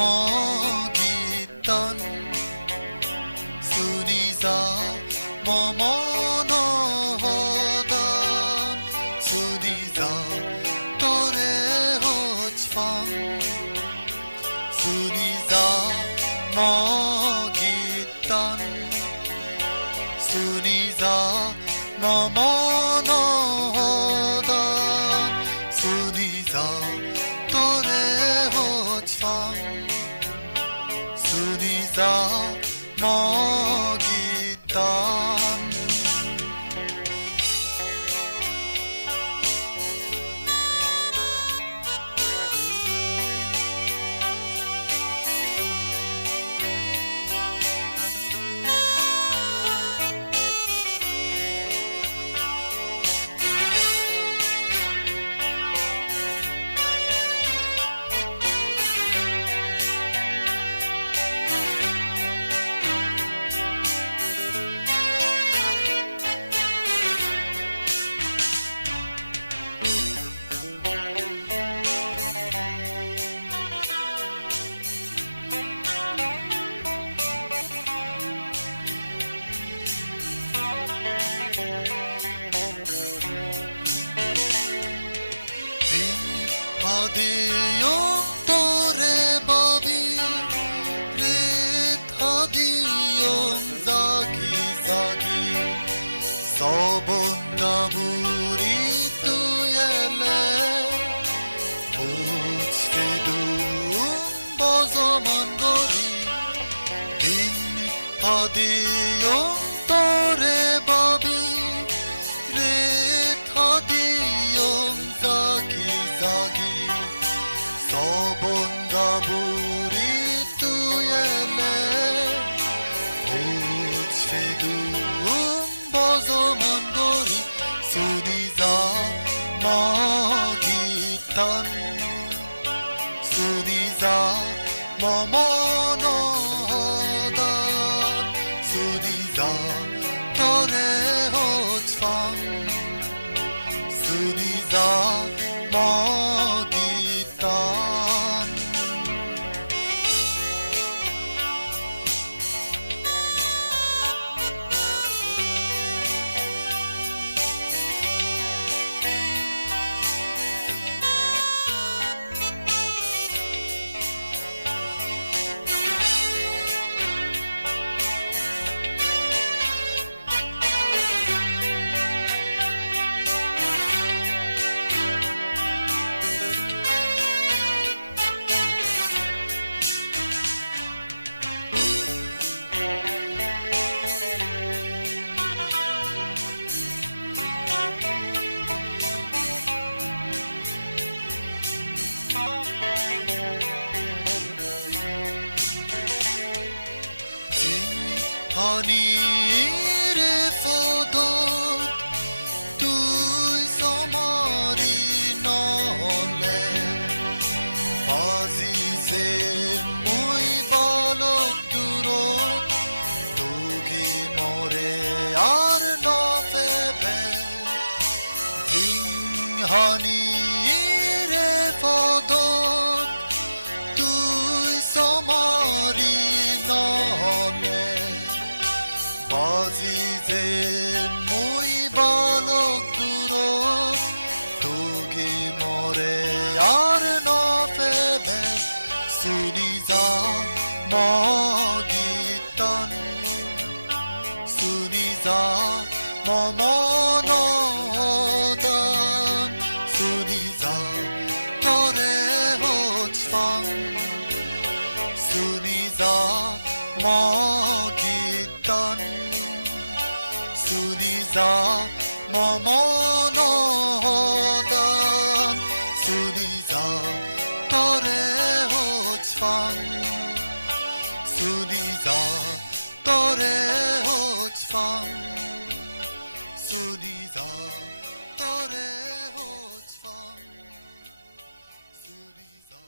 먹이던 순이사 머머너던 순이사 또래호치팡 순이사 먹이던 순이사 머머너던 순이사 또래호치팡 순이사 먹이던 Hadiyong tore babi ret hadiyong zagi zagi sabon kaburi tuyele uch fedum bozoman gori bin hadiyong tore babi ret hadiyong zagi zagi sabon kaburi tuyele uch fedum bozoman gori suniza magitan suniza momonodan suniza torehochfang suniza magitan হানিৰে পদত তুই চমাৰি নহলে বাজি যে মই বালক দূৰত তোগে মৰে আর নফেবে শুনি যা মগীতন শুনি যা মমনদন শুনি যা তরে হচ্ছাং শুনি যা মগীতন শুনি যা মমনদন শুনি যা তরে হচ্ছাং শুনি যা তরে হচ্ছাং শুনি যা তরে হচ্ছাং শুনি যা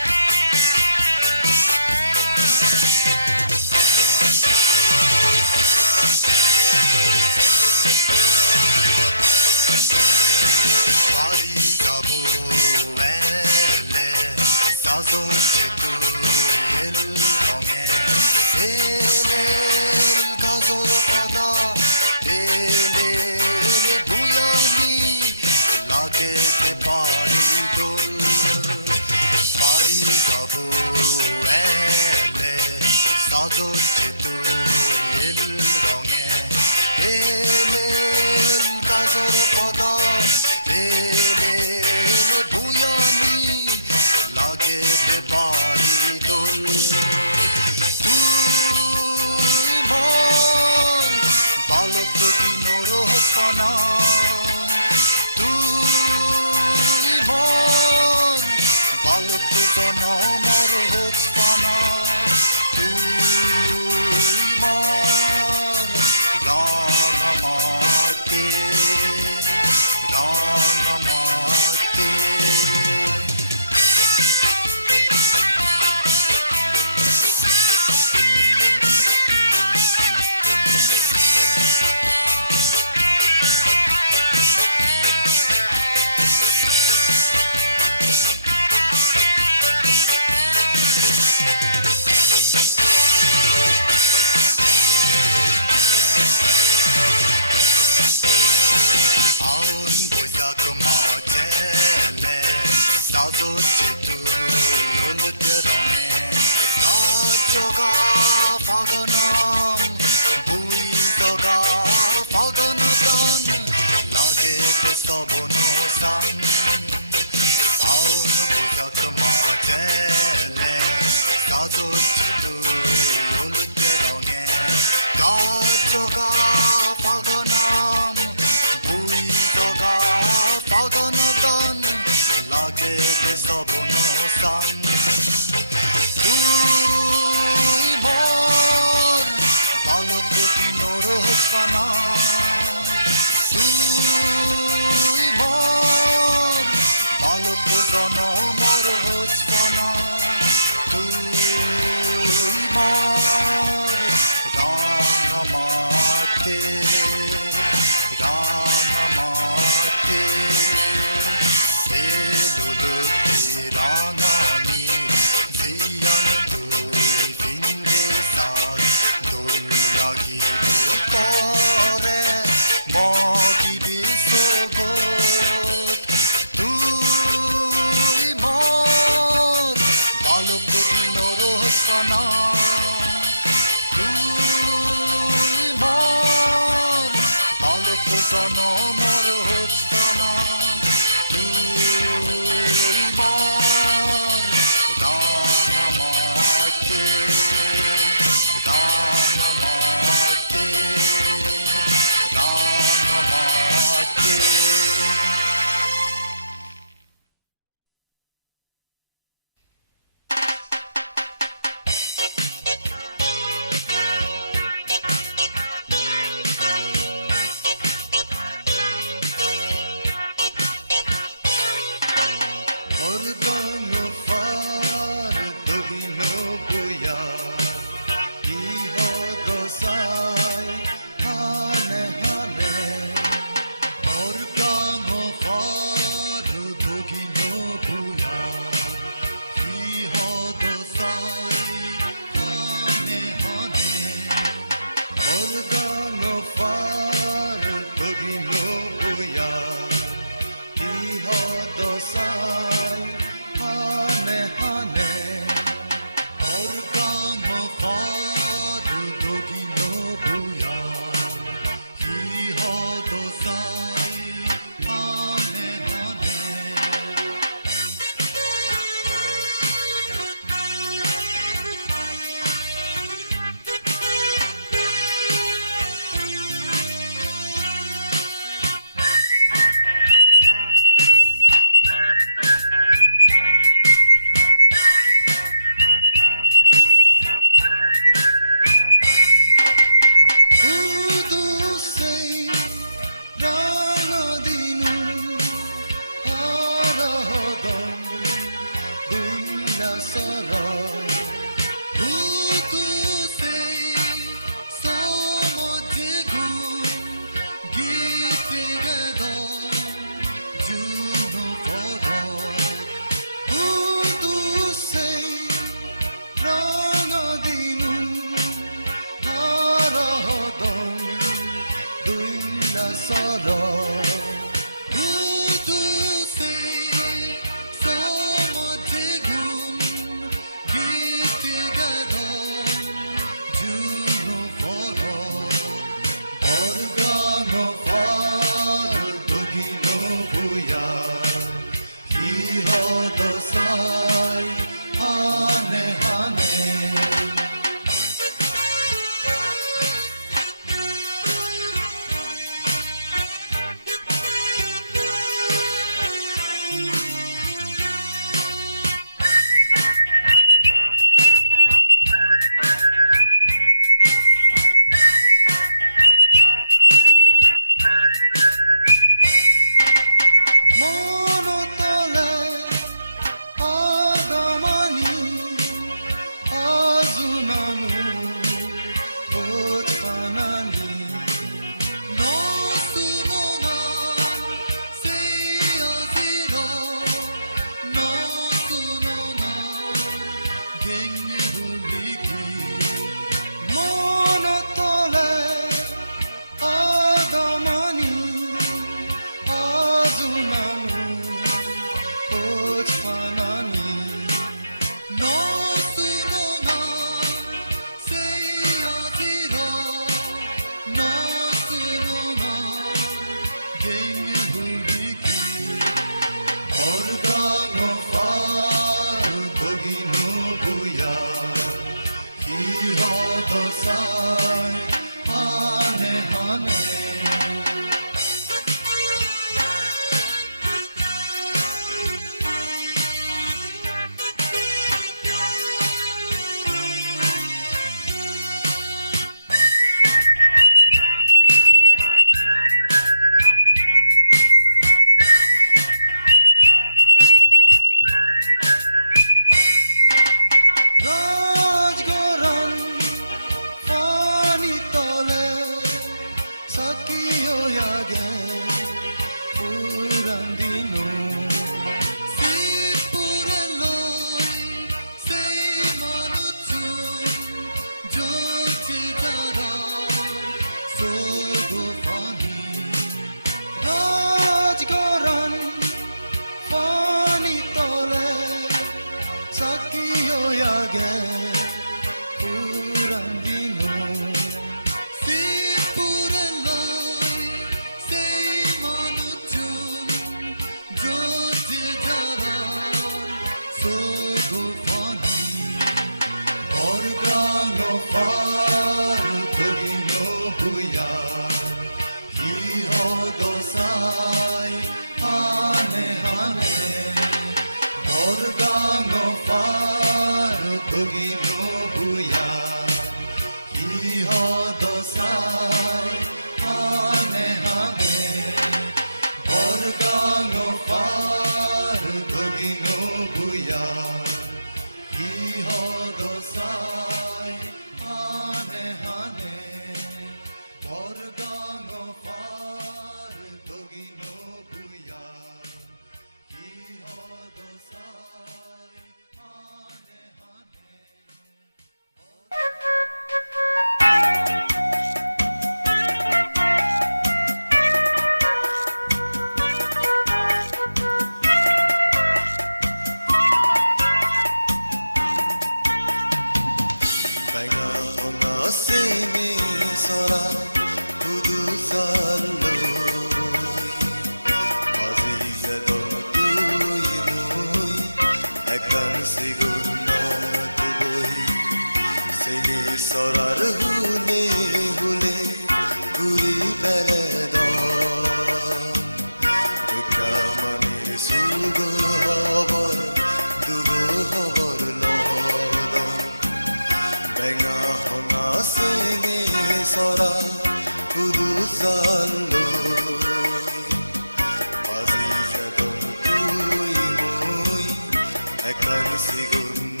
Sigun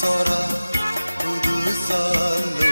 서라 모두 살로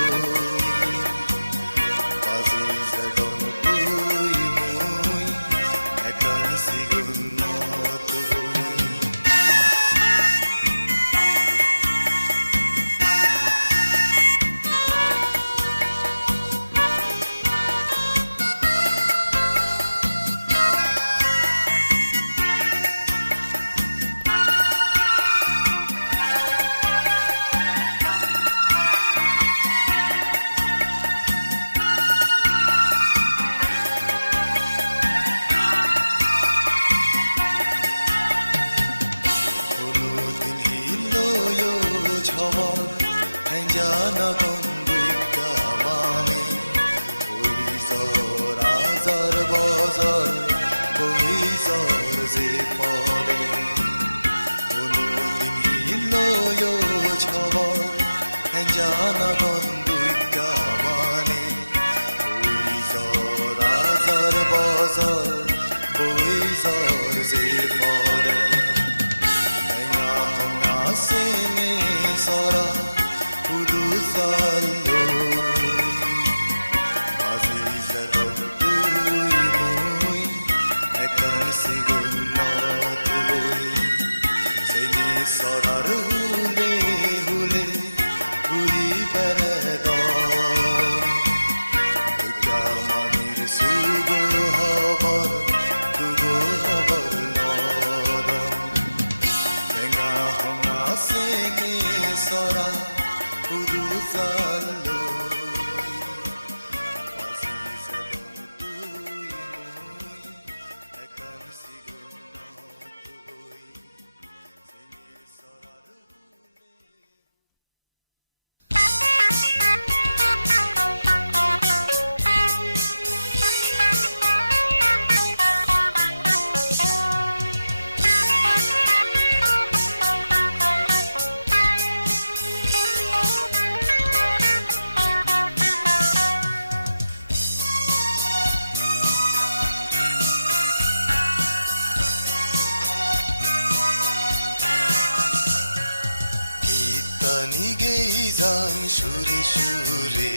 সুরে সুরে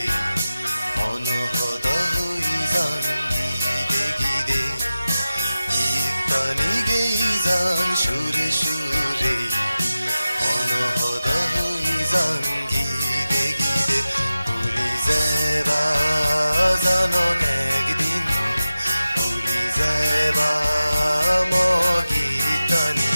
অনহদ হই যান গীতে গীতে গীতানি গেই যান সুরে সুরে অনহদ হই যান গীতে গীতে ভুলি যাবা জানন একদিন ভুলি যাবা মগীতানি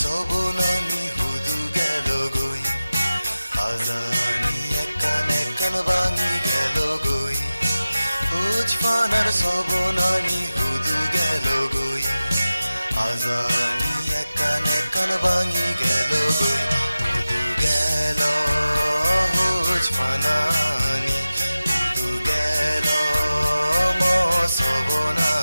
সবনানি হুদু গেল গই আজানি একান একান ভাঙি গেল গই উজফানার সবনানি হুদু গেল গই আজানি একান একান ভাঙি গেল গই হুদু গেল উজফানানি হুদু গেল ম সবনানি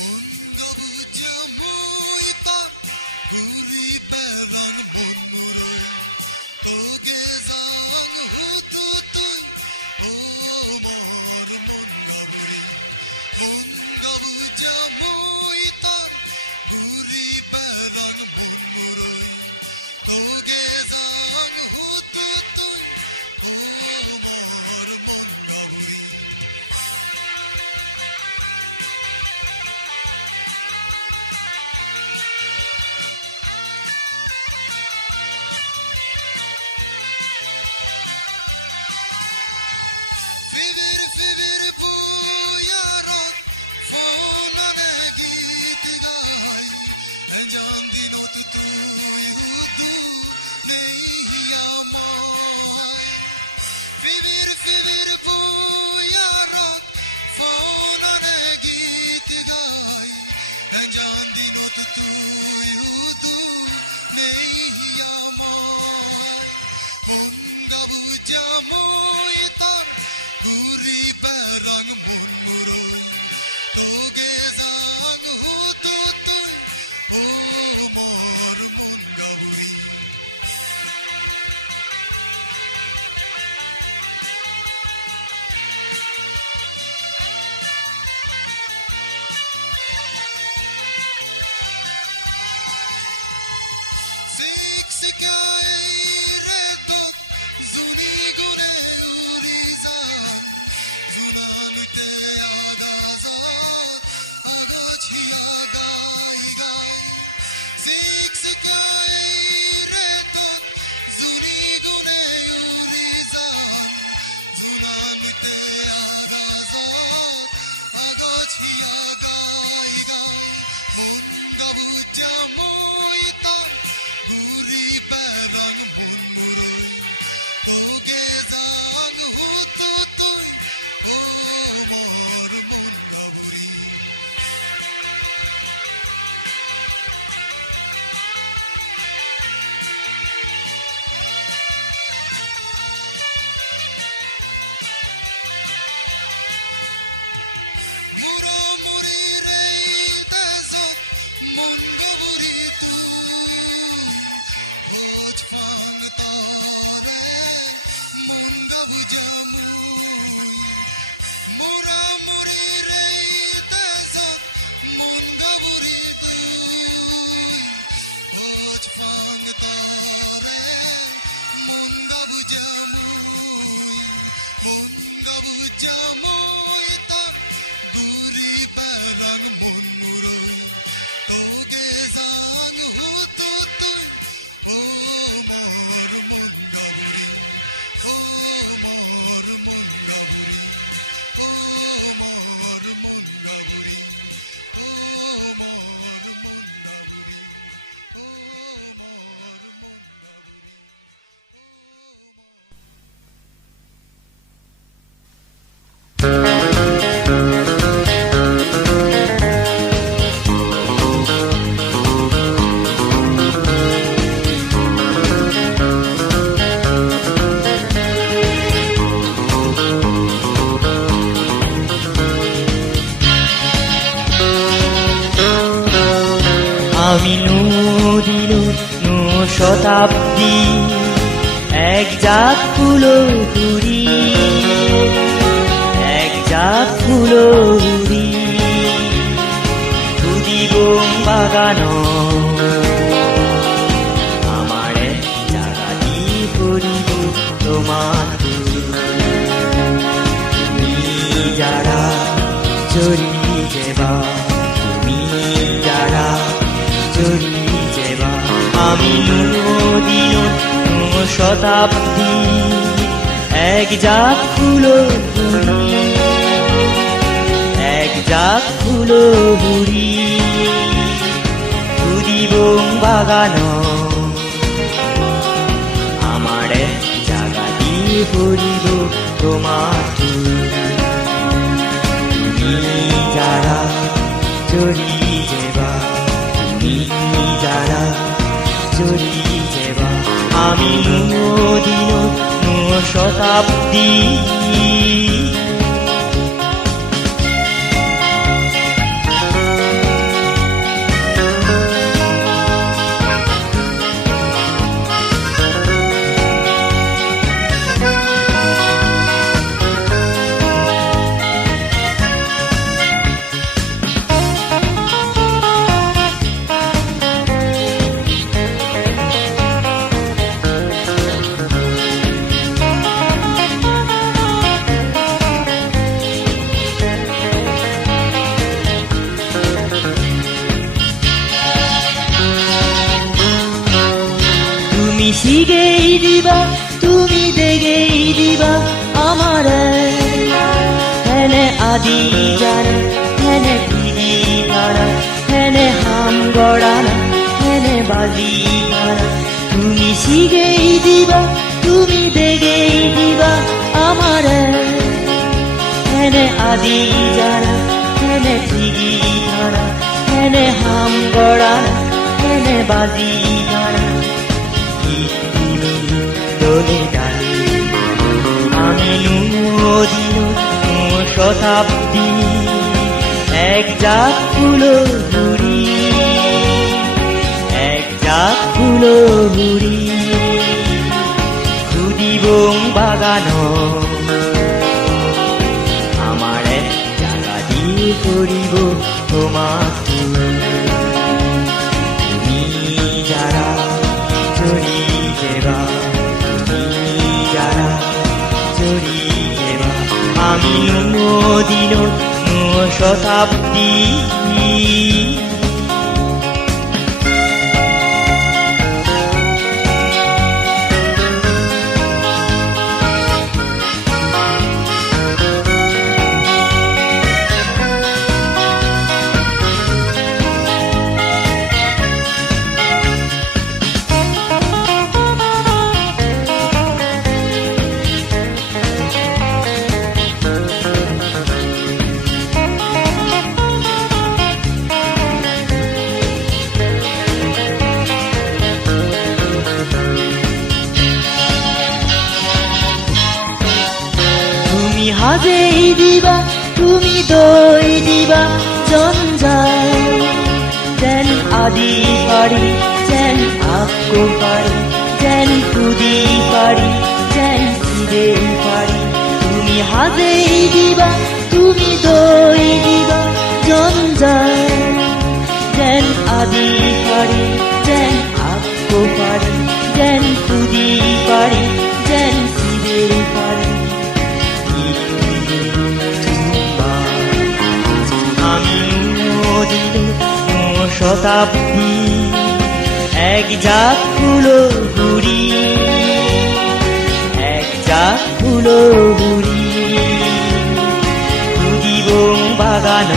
Mon gabuja moi tar guri berang mon muroi toge zang hutu tui o mor mon gaburi mon gabuja moi tar guri berang mon muroi toge zang hutu tui o mor mon gaburi Fibir buyarat fonane git gai enjan dinot tui hudu nei amai Fibir buyarat fonane git gai enjan dinot tui hudu nei amai mon gabuja moi tar guri berang mon muroi toge zang hutu tui o mor mon gaburi sikai redot zuni gune urizan Zunanute agazat agachia gai gai sikai redot zuni gune urizan Zunanute agazat agachia gai gai mon gabuja moi tar guri berang mon muroi toge zang hutu tui o mor mon gaburi muro muri rei tezot mon gaburi hoj fang tore mon gabuja mui mura muri rei tezot mon gaburi tui hoj fang tore mon gabuja mui tar guri berang mon muroi toge zang hutu tui o mor mon gaburi o mor mon gaburi o mor mon gaburi o mor mon gaburi o mor mon gaburi আমি নদীর শতাব্দী এক জাত ফুলো হুরি এক জাত ফুলো হুরি খুদিবং বাগান আমার এক জাগাতি করিব তোমার তুমি যারা চরি যেবা তুমি যারা চরি যেবা আমি নদীর শতাব্দী এক জাত ফুলো হুরি এক জাত ফুলো হুরি খুদিবং বাগান আমার এক জাগাতি করিব তোমার তুমি যারা চরি যেবা তুমি যারা চরি যেবা আমি নদীর শতাব্দী শিগেই দিবা তুমি দেগেই দিবা আমারে হেনে আদি জানা হেনে ঠিগি গানা হেনে হাম গড়ানা হেনে বাজি গানা তুমি শিগেই দিবা তুমি দেগেই দিবা আমারে হেনে আদি জানা হেনে ঠিগি গানা হেনে হাম গড়ানা হেনে বাজি গানা দোলে ডালে আমি নদিন শতাব্দী এক জাত ফুলো হুড়ি এক জাত ফুলো হুড়ি খুদিবং বাগান আমার এক জাগা দিয়ে করিব তোমাক তুমি যারা চড়ি দেবা তুমি যারা চড়ি দেবা আমি নদিন শতাব্দী তুমি হাজেই দিবা তুমি দই দিবা জঞ্জাল যেন আদি পারি যেন আকো পারি যেন খুদি পারি যেন সিরে পারি তুমি হাজেই দিবা তুমি দই দিবা জঞ্জাল যেন আদি পারি যেন আকো পারি যেন খুদি পারি যেন সিরে পারি আমি নদিন শতাব্দী এক জাত ফুলো হুড়ি এক জাত ফুলো হুড়ি খুদিবং বাগান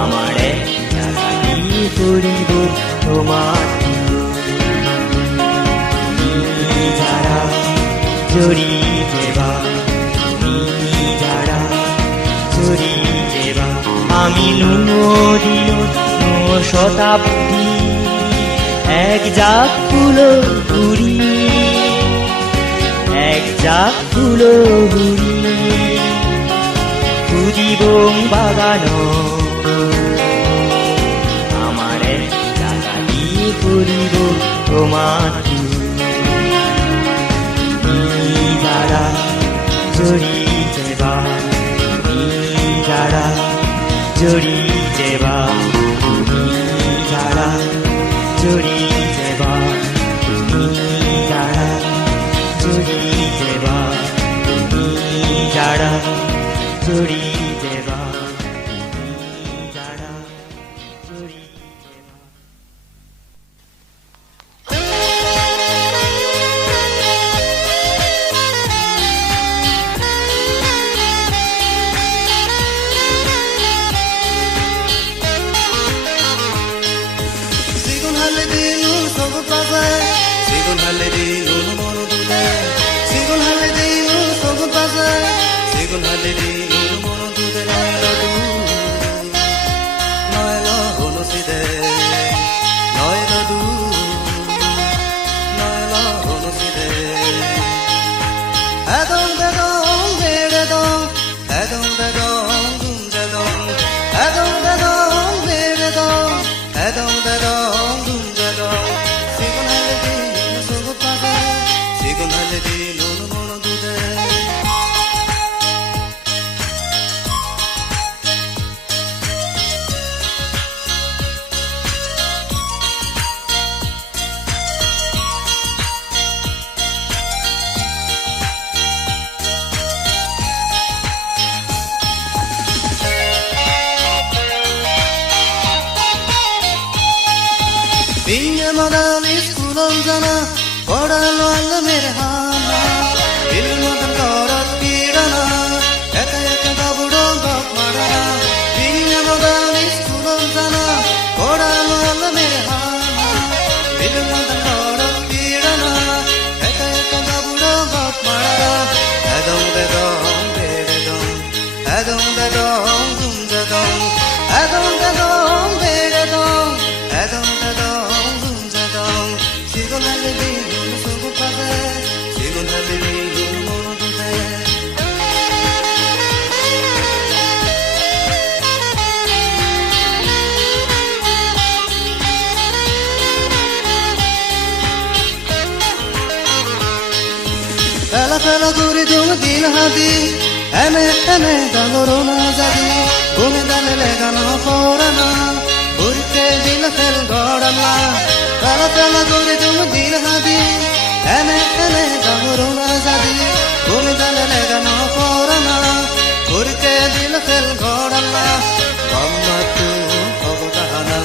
আমার এক জাগা দিয়ে করিব তোমার তুমি যারা চড়ি দেবা তুমি যারা চড়ি দেবা আমি নদিন শতাব্দী এক জাত ফুলো হুড়ি এক জাত ফুলো হুড়ি খুদিবং বাগান আমার এক জাগা দিয়ে করিব তোমার যারা চড়ি দেবা তুমি যারা চড়ি দেবা তুমি যারা চড়ি দেবা তুমি যারা চড়ি দেবা তুমি যারা চড়ি দেবা তুমি যারা চড়ি দেবা Sigun haledi nunu mono dule Sigun haledi nunu sogut baza Sigun haledi nunu mono dule noyla du Noyla hono side Noyla du Noyla hono side Adong dadong dere dong Adong dadong dum jadong Adong dadong dere dong Adong dadong dum jadong Sigun haledi nunu sogut baza Sigun haledi nunu mono dule Vinne modal iskulon jana Podalo alla mere hana Bil modan garat kirana Eka eka gabudo gap madana Vinne modal iskulon jana Podalo alla mere hana Bil modan garat kirana Eka eka gabudo gap madana Adong bedong bedong Adong bedong gumjadong Adong bedong bedong Adong bedong gumjadong Sigon halili sugu pade Sigon halili mono dude Fela fela guri dum dil hadi Ene ene dalorona jadi Gome dale legana porana Urke dil fel godana Fela fela guri dum dil hadi Ene ene dalorona jadi Gome dale legana porana Urke dil fel godana Mamma tu ogodana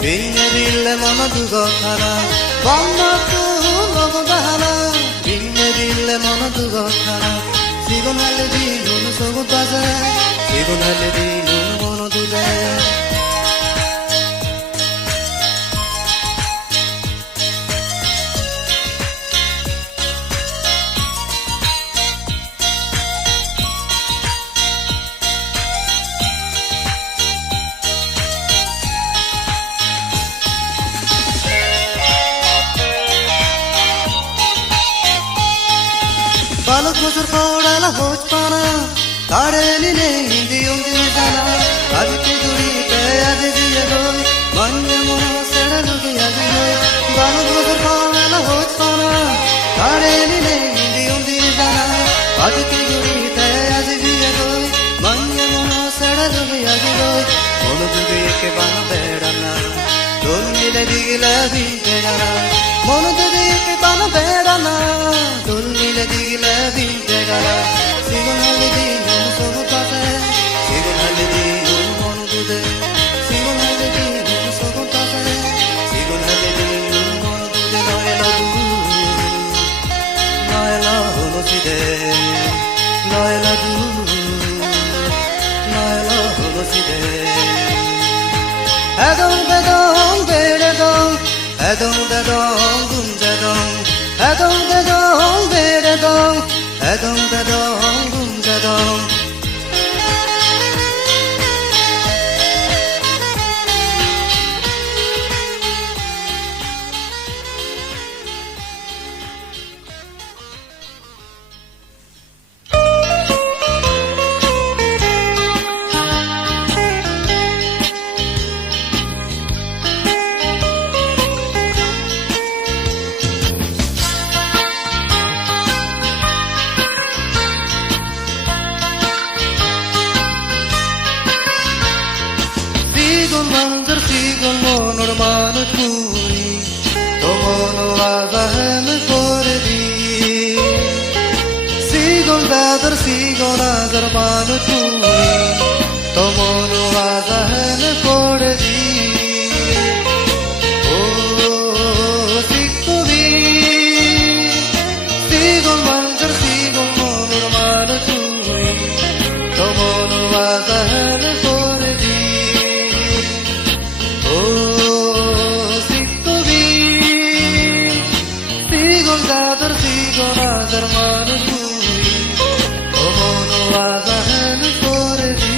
Binne bille mono dugotana Mamma tu ogodana Binne bille mono dugotana Sigon haledi nunu sogut baze Sigon haledi nunu mono dude Balak bozor kodala hoj pana Kade nile hindi undi jana Ajke duri ke aje diye goy Manya mono seda lugi age goy Balak bozor kodala hoj pana Kade nile hindi undi jana Ajke duri ke aje diye goy Manya mono seda lugi age goy Mono dugi ke bana bedana Dol mile digile binte gana Mono dugi ke bana bedana Dol mile digile binte gana Sigon haledi nunu sogut base Sigon haledi nunu mono dude Sigon haledi nunu sogut base Sigon haledi nunu mono dude Noela du Noela hono side Noela du Noela hono side Adong bedong bedong Adong bedong gumjadong Adong bedong bedong Adong bedong gumjadong Sigon manzar sigon monor mano chui To mono azahen fore di Sigon dadar sigon azar mano chui To mono azahen fore di Oh sikko vi Sigon manzar sigon monor mano chui To mono azahen fore di Oh, sikko vi Sigon dadar sigon azar mano chui To mono azahen fore di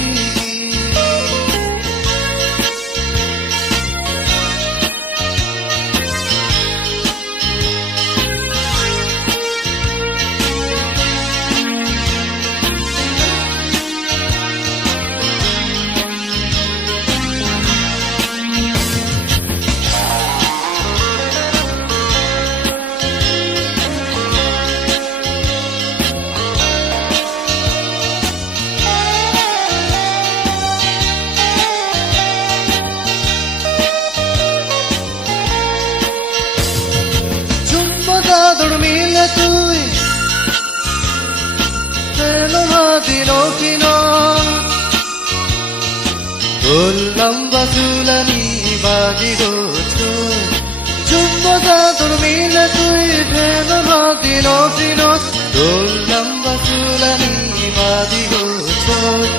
dormile tui Feno madino fino Dol lamba sulani badi gocho Chumboza dormile tui feno nodino finot Dolam basulani badigo chot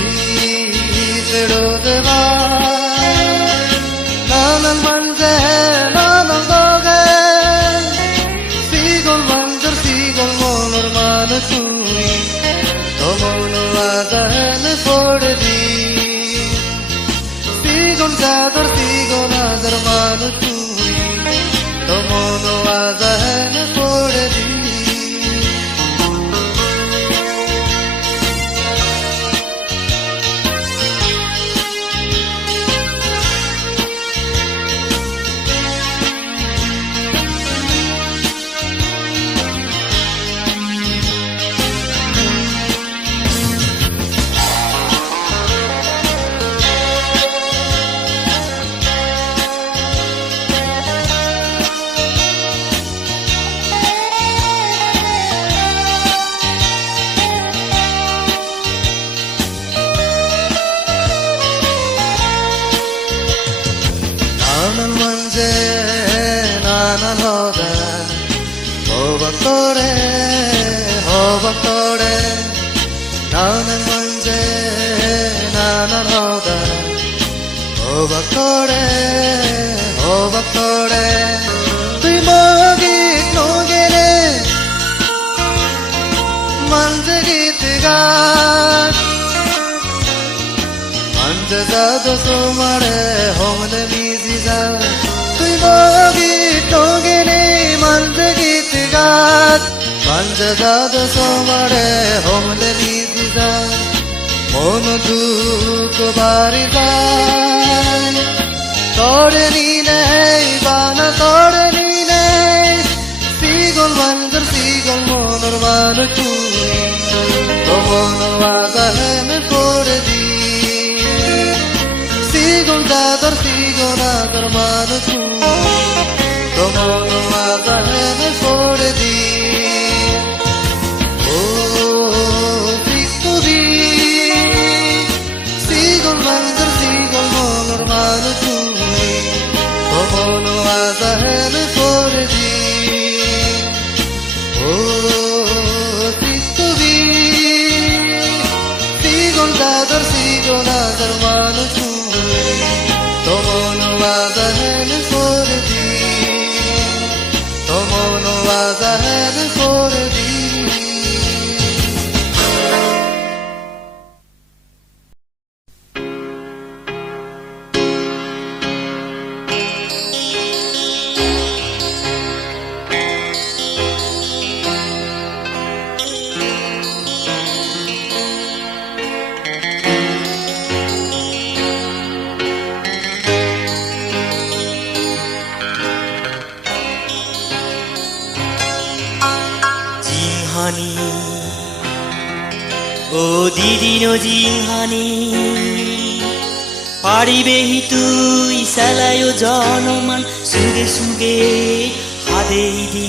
Ifero deva Nanan manje nanan doge Sigol manjar sigol monor manu chui Tomono azahene fode di Sigon zador sigon azar manu chui Tomono azahene fode di Nanan manje nanan hoda Hobaktore hobaktore Nanan manje nanan hoda Hobaktore hobaktore Tui mogit nogere Manje git gat Manje zado somare homle miziza Tui mogi togene manje git gat Manje zado somare homle miziza Mono dukh bari jay Tore ni nei bana tore ni nei Sigol manjar sigol monor manu chui Tomono azahene fode di Sigon zador sigon azar manu chui Tomono azahene fode di Oh sikkubi Sigon manjar sigon monor manu chui Tomono azahene fode di Oh sikkubi Sigon zador sigon azar manu chui Tomono azahene fode di Tomono azahene fode di ও দিদিনো জিহানি পারিবেহি তুই সালায়ো জনমান সুগে সুগে হাদেইদি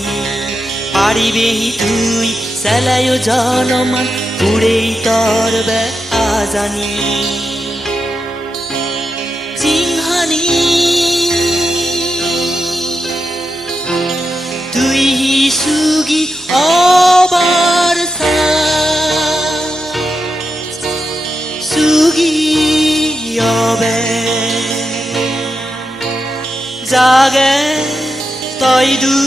পারিবেহি তুই সালায়ো জনমান পুড়েই তর বে আজানি জিহানি তুই সুগি অবার সা Jage toidu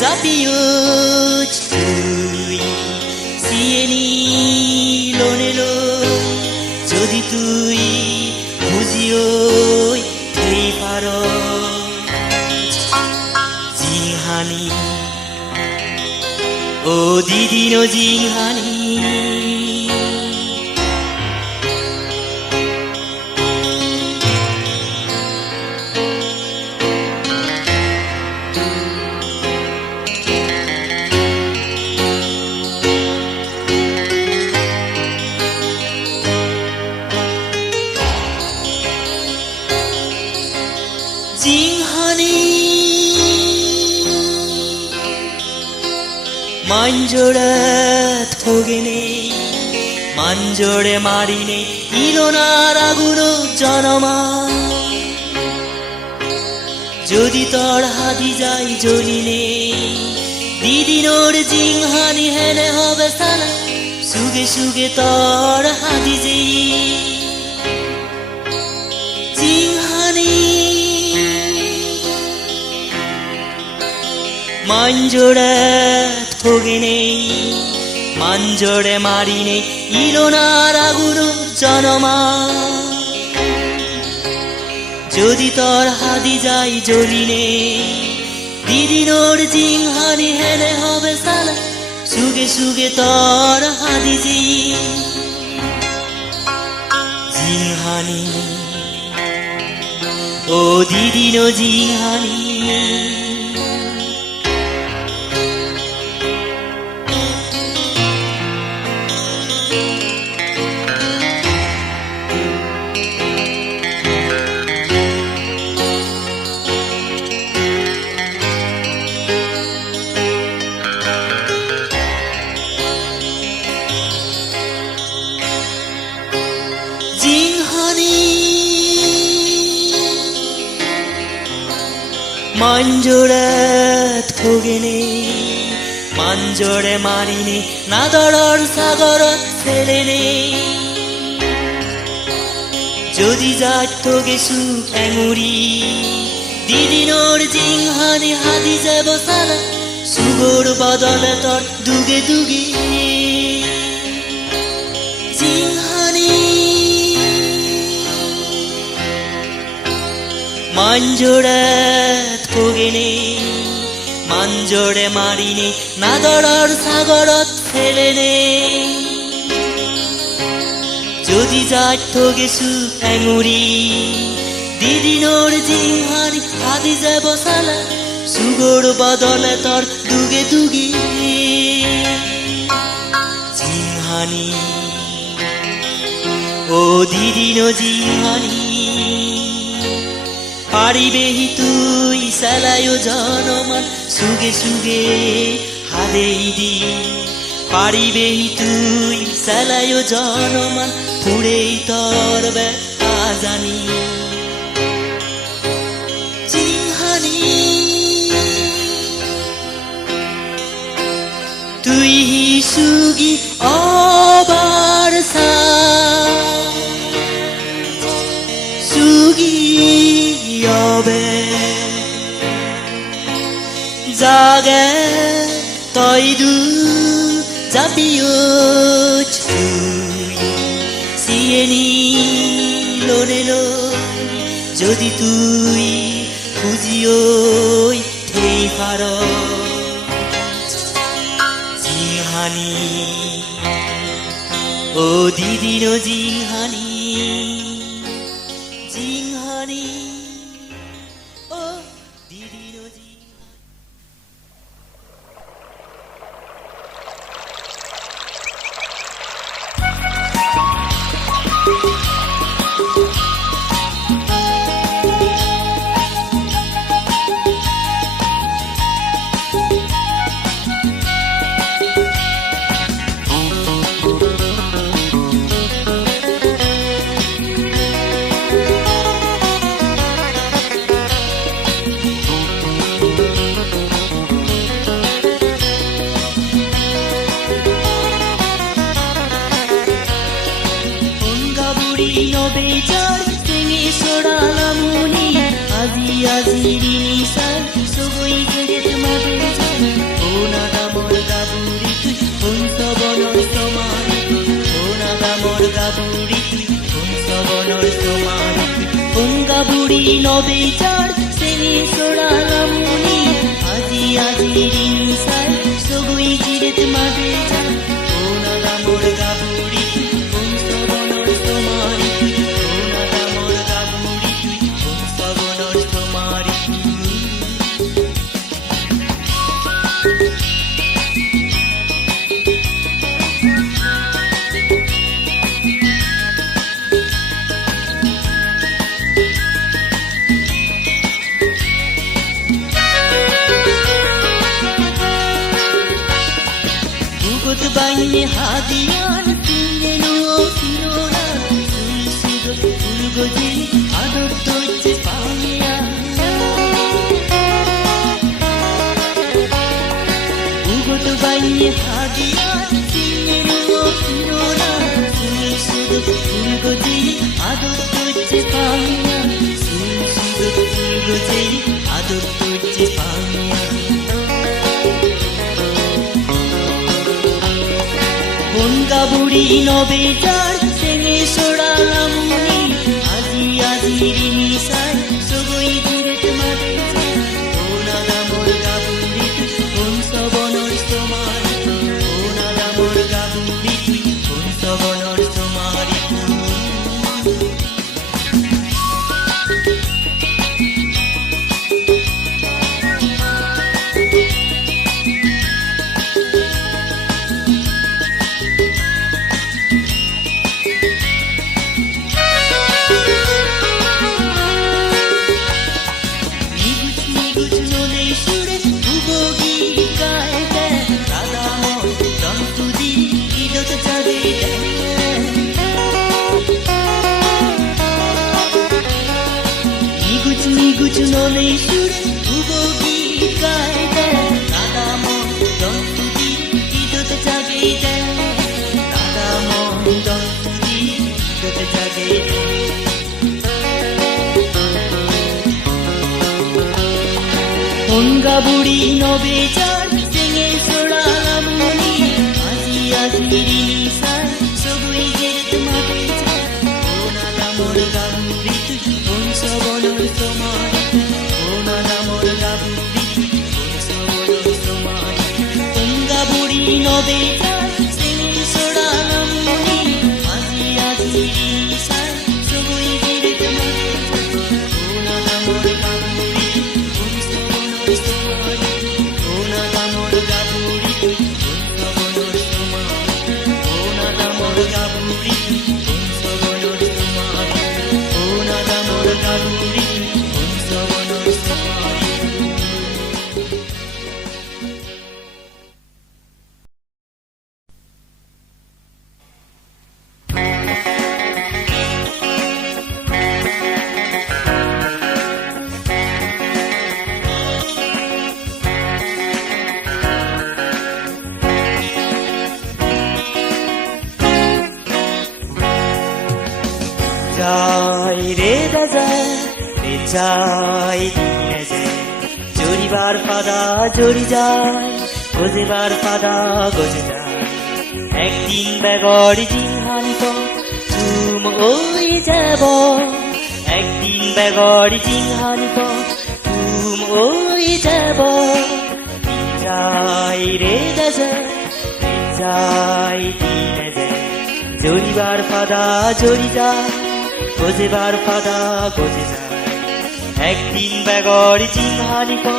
zapiot tui sieni lonelo jodi tui bujioi thei paro jinghani o didino jinghani manjore thogene manjore marine ilona raguno janama যদি তোর হাদি যাই জ্বলিনে দিদিনোর জিংহানি হেনে হবে সালা সুগে সুগে তোর হাদি যেই জিংহানি মাঞ্জোড়ে থগে নেই মাঞ্জোড়ে মারিনে ইলোনার আগুন জনমা যদি তোর হাদি যাই জ্বলিনে দিদিনোর জিংহানি হেনে হবে সালা সুগে সুগে তোর হাদি জি জিংহানি ও দিদিনো জিংহানি মাঞ্জোড়ে থগেনে মাঞ্জোড়ে মারিনে নাদরর সাগরত ফেলেনে যদি যাত থগে সুখ এঙুরি দিদিনোর জিংহানি হাদি যাব সালা সুগর বদলে তোর দুগে দুগে জিংহানি মাঞ্জোড়ে থগেনে মাঞ্জোড়ে মারিনে নাদরর সাগরত ফেলেনে যদি যাত থগে সুখ এঙুরি দিদিনোর জিংহানি হাদি যাব সালা সুগর বদলে তোর দুগে দুগে জিংহানি ও দিদিনো জিংহানি পারিবেহি তুই সালায়ো জনমান সুগে সুগে হাদেই দি পারিবেহি তুই সালায়ো জনমান পুড়েই তোর ব্যথা জানি জিংহানি তুই সুগি অবার সা সুগি হবে জাগে তই দু জাপিও তুই সিয়েনি লোনেলো যদি তুই খুঁজিও থেই পার জিংহানি ও দিদিনো জিংহানি জিংহানি ও দিদিনো জিংহানি বেচার সেঙে সরালামুনি আজি আজি রিনিসাই সগৈ গেরেত মাদের যায় ও নাদামর গাবুড়ি তুই হংসবনর সমারি তুই ও নাদামর গাবুড়ি তুই হংসবনর সমারি তুই হংগাবুড়ি নবেচার সেঙে সরালামুনি আজি আজি রিনিসাই সগৈ গেরেত মাদের যায় ও নাদামর গাবুড়ি তুই হংসবনর সমারি তুই ও নাদামর গাবুড়ি তুই হংসবনর সমারি তুই বুগত বাইনে হাদিয়ান সিনেনো ফিনোনান সুল সুদত ফুলগজি আদত দজ্জে পামিয়া Bugot bayi hadiah Singenu sinonan Sul sudut ulgoji Adut tujhe pauniya Sul sudut ulgoji Adut tujhe pauniya Honga buri nobejar Senge sora lamuni Aji aji rini sai Sogoi jiret madejai Kona da morga buri tu Honsa bonor somari Kona da morga buri tu Honsa bonor somari tu Niguch nonei shure ubo git gaite Radamon don pudi idot jageite Radamon don pudi idot jageite Honga buri nobejar senge sora lamuni Aji aji rini sai sogoi geret madejai Kona da morga buri tu Honsa bonor somari tu Kona da morga buri tu Honsa bonor somari tu Honga buri nobejar senge sora lamuni Aji aji rini sai sogoi geret madejai Kona da morga buri tu Honsa bonor somari tu Kona da morga buri tu Honsa bonor somari tu Kona da morga buri tu Honsa bonor somari tu Kona da morga buri tu Honsa bonor somari tu Jai re da jai re jai dine jai Jori bar pada jori jai Goje bar pada goje jai Ekdin begori jinghani po Tum oi jabo Ekdin begori jinghani po Tum oi jabo Jai re da jai re jai dine jai Jori bar pada jori jai Goje bar pada goje jai Ekdin begori jinghani po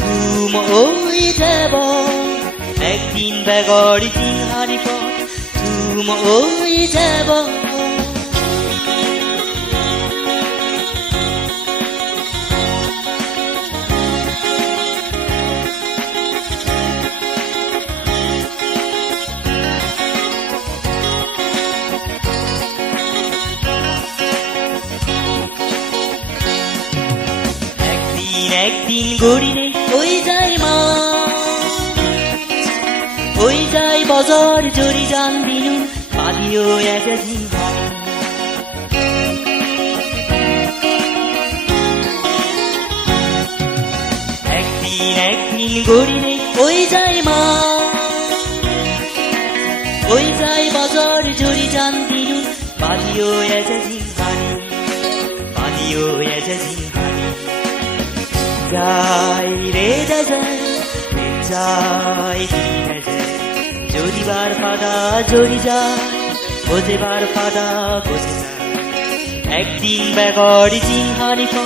Tum oi jabo Ekdin begori jinghani po Tum oi jabo একদিন গড়িনে ওই যাই মা ওই যাই বজর জরি জান দিনুন বাদিও এজে জিহানি একদিন গড়িনে ওই যাই মা ওই যাই বজর জরি জান দিনুন বাদিও এজে জিহানি বাদিও এজে জিহানি Jai re da jai re jai dine jai Jori bar pada jori jai Goje bar pada goje jai Ekdin begori jinghani po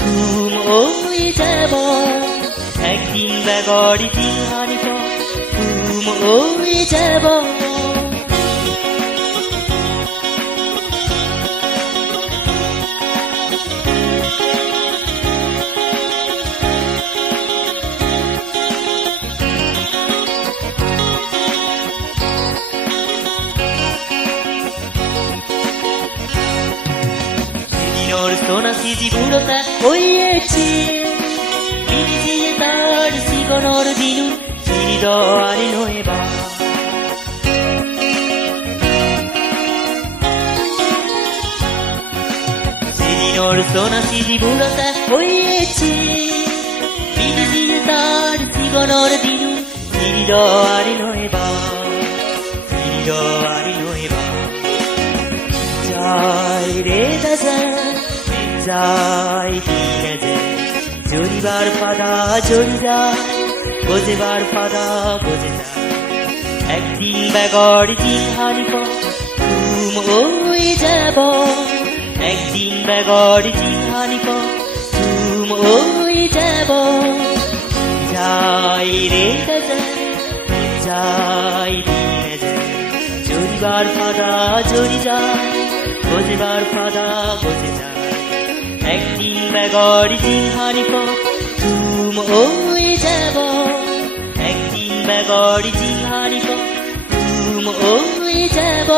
Tum oi jabo Ekdin begori jinghani po Tum oi jabo Nor sona siji burota oiechi Bidiji tar sigonor dinun Siri hridayari noeba সেদিনর সোনাসি জীবুরতা হয়েছে বিধিয়ে তার জীবনর দিনু হৃদয়ারি নয়বা হৃদয়ারি নয়বা যাই রে দাজা যাই দিন যায় জরিবার ফাদা জরি যায় গজেবার ফাদা গজে যায় একদিন বেগর জিনহানিক তুম ওই যাব একদিন বেগর জিনহানিক তুম ওই যাব যাই রে দাজা যাই দিন যায় জরিবার ফাদা জরি যায় গজেবার ফাদা গজে যায় একদিন বেগর জিনহানিক তুম ওই যাব একদিন বেগর জিনহানিক তুম ওই যাব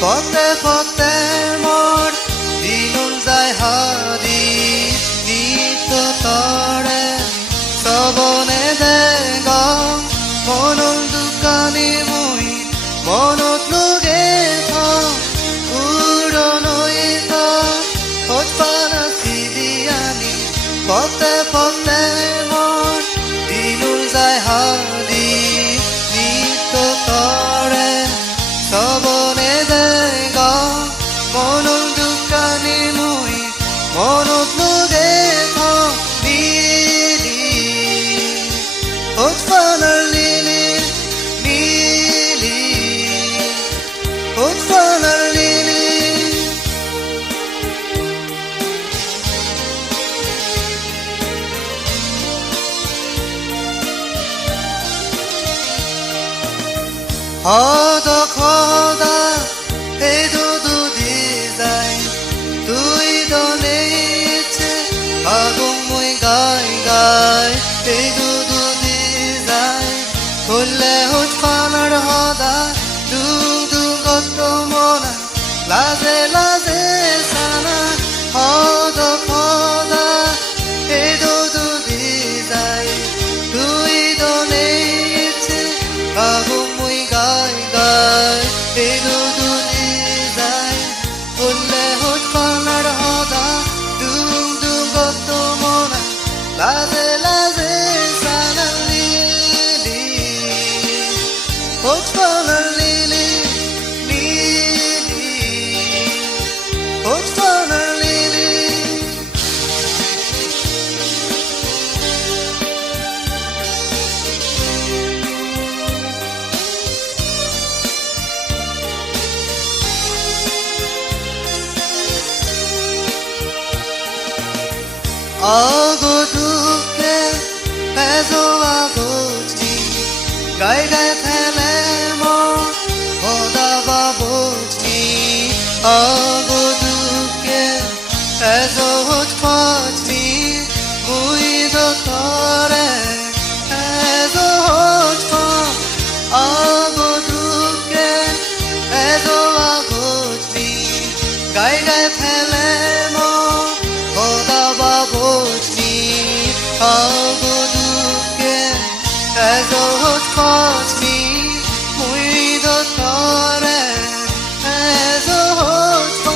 Pote pote mor dinun jai hadi nito tore sobone dega monol dukani mui monot luge tha purono eta hojpana sidiani pote pote mor dinun jai hadi nito tore sobone dega monol dukani mui monot luge tha lili hojpanar lili lili hojpanar lili Hoda khoda ei dudu dizai tui doneiche agung mui gai gai ei dudu dizai kolle hoj panar hoda dung dung gotto mona laze laze sana hoda khoda ei dudu dizai tui doneiche agung mui gai gai ei dudu dizai kolle hoj panar hoda dung dung gotto mona laze laze sana lili hoj panar lili lili hoj panar lili Ago duke pezo agochi gai gai thele mo hoda babochi 어고두께 해서 호츠파츠니 무이도 터레 해서 호츠파 어고두께 해서 와고츠니 가이가이 펠레모 오다바 보츠니 어고두께 해서 호츠파츠니 무이도 터레 해서 호츠파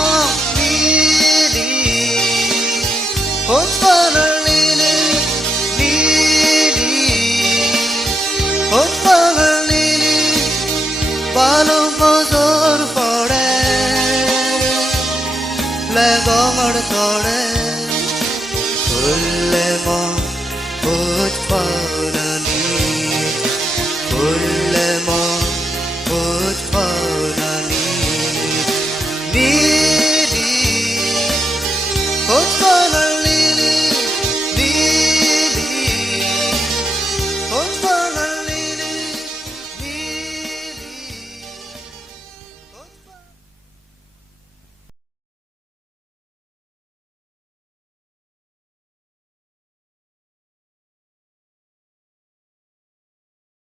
리리 호츠파를 리리 리리 호츠파를 리리 바로 벗어를 버래 레공을 떠래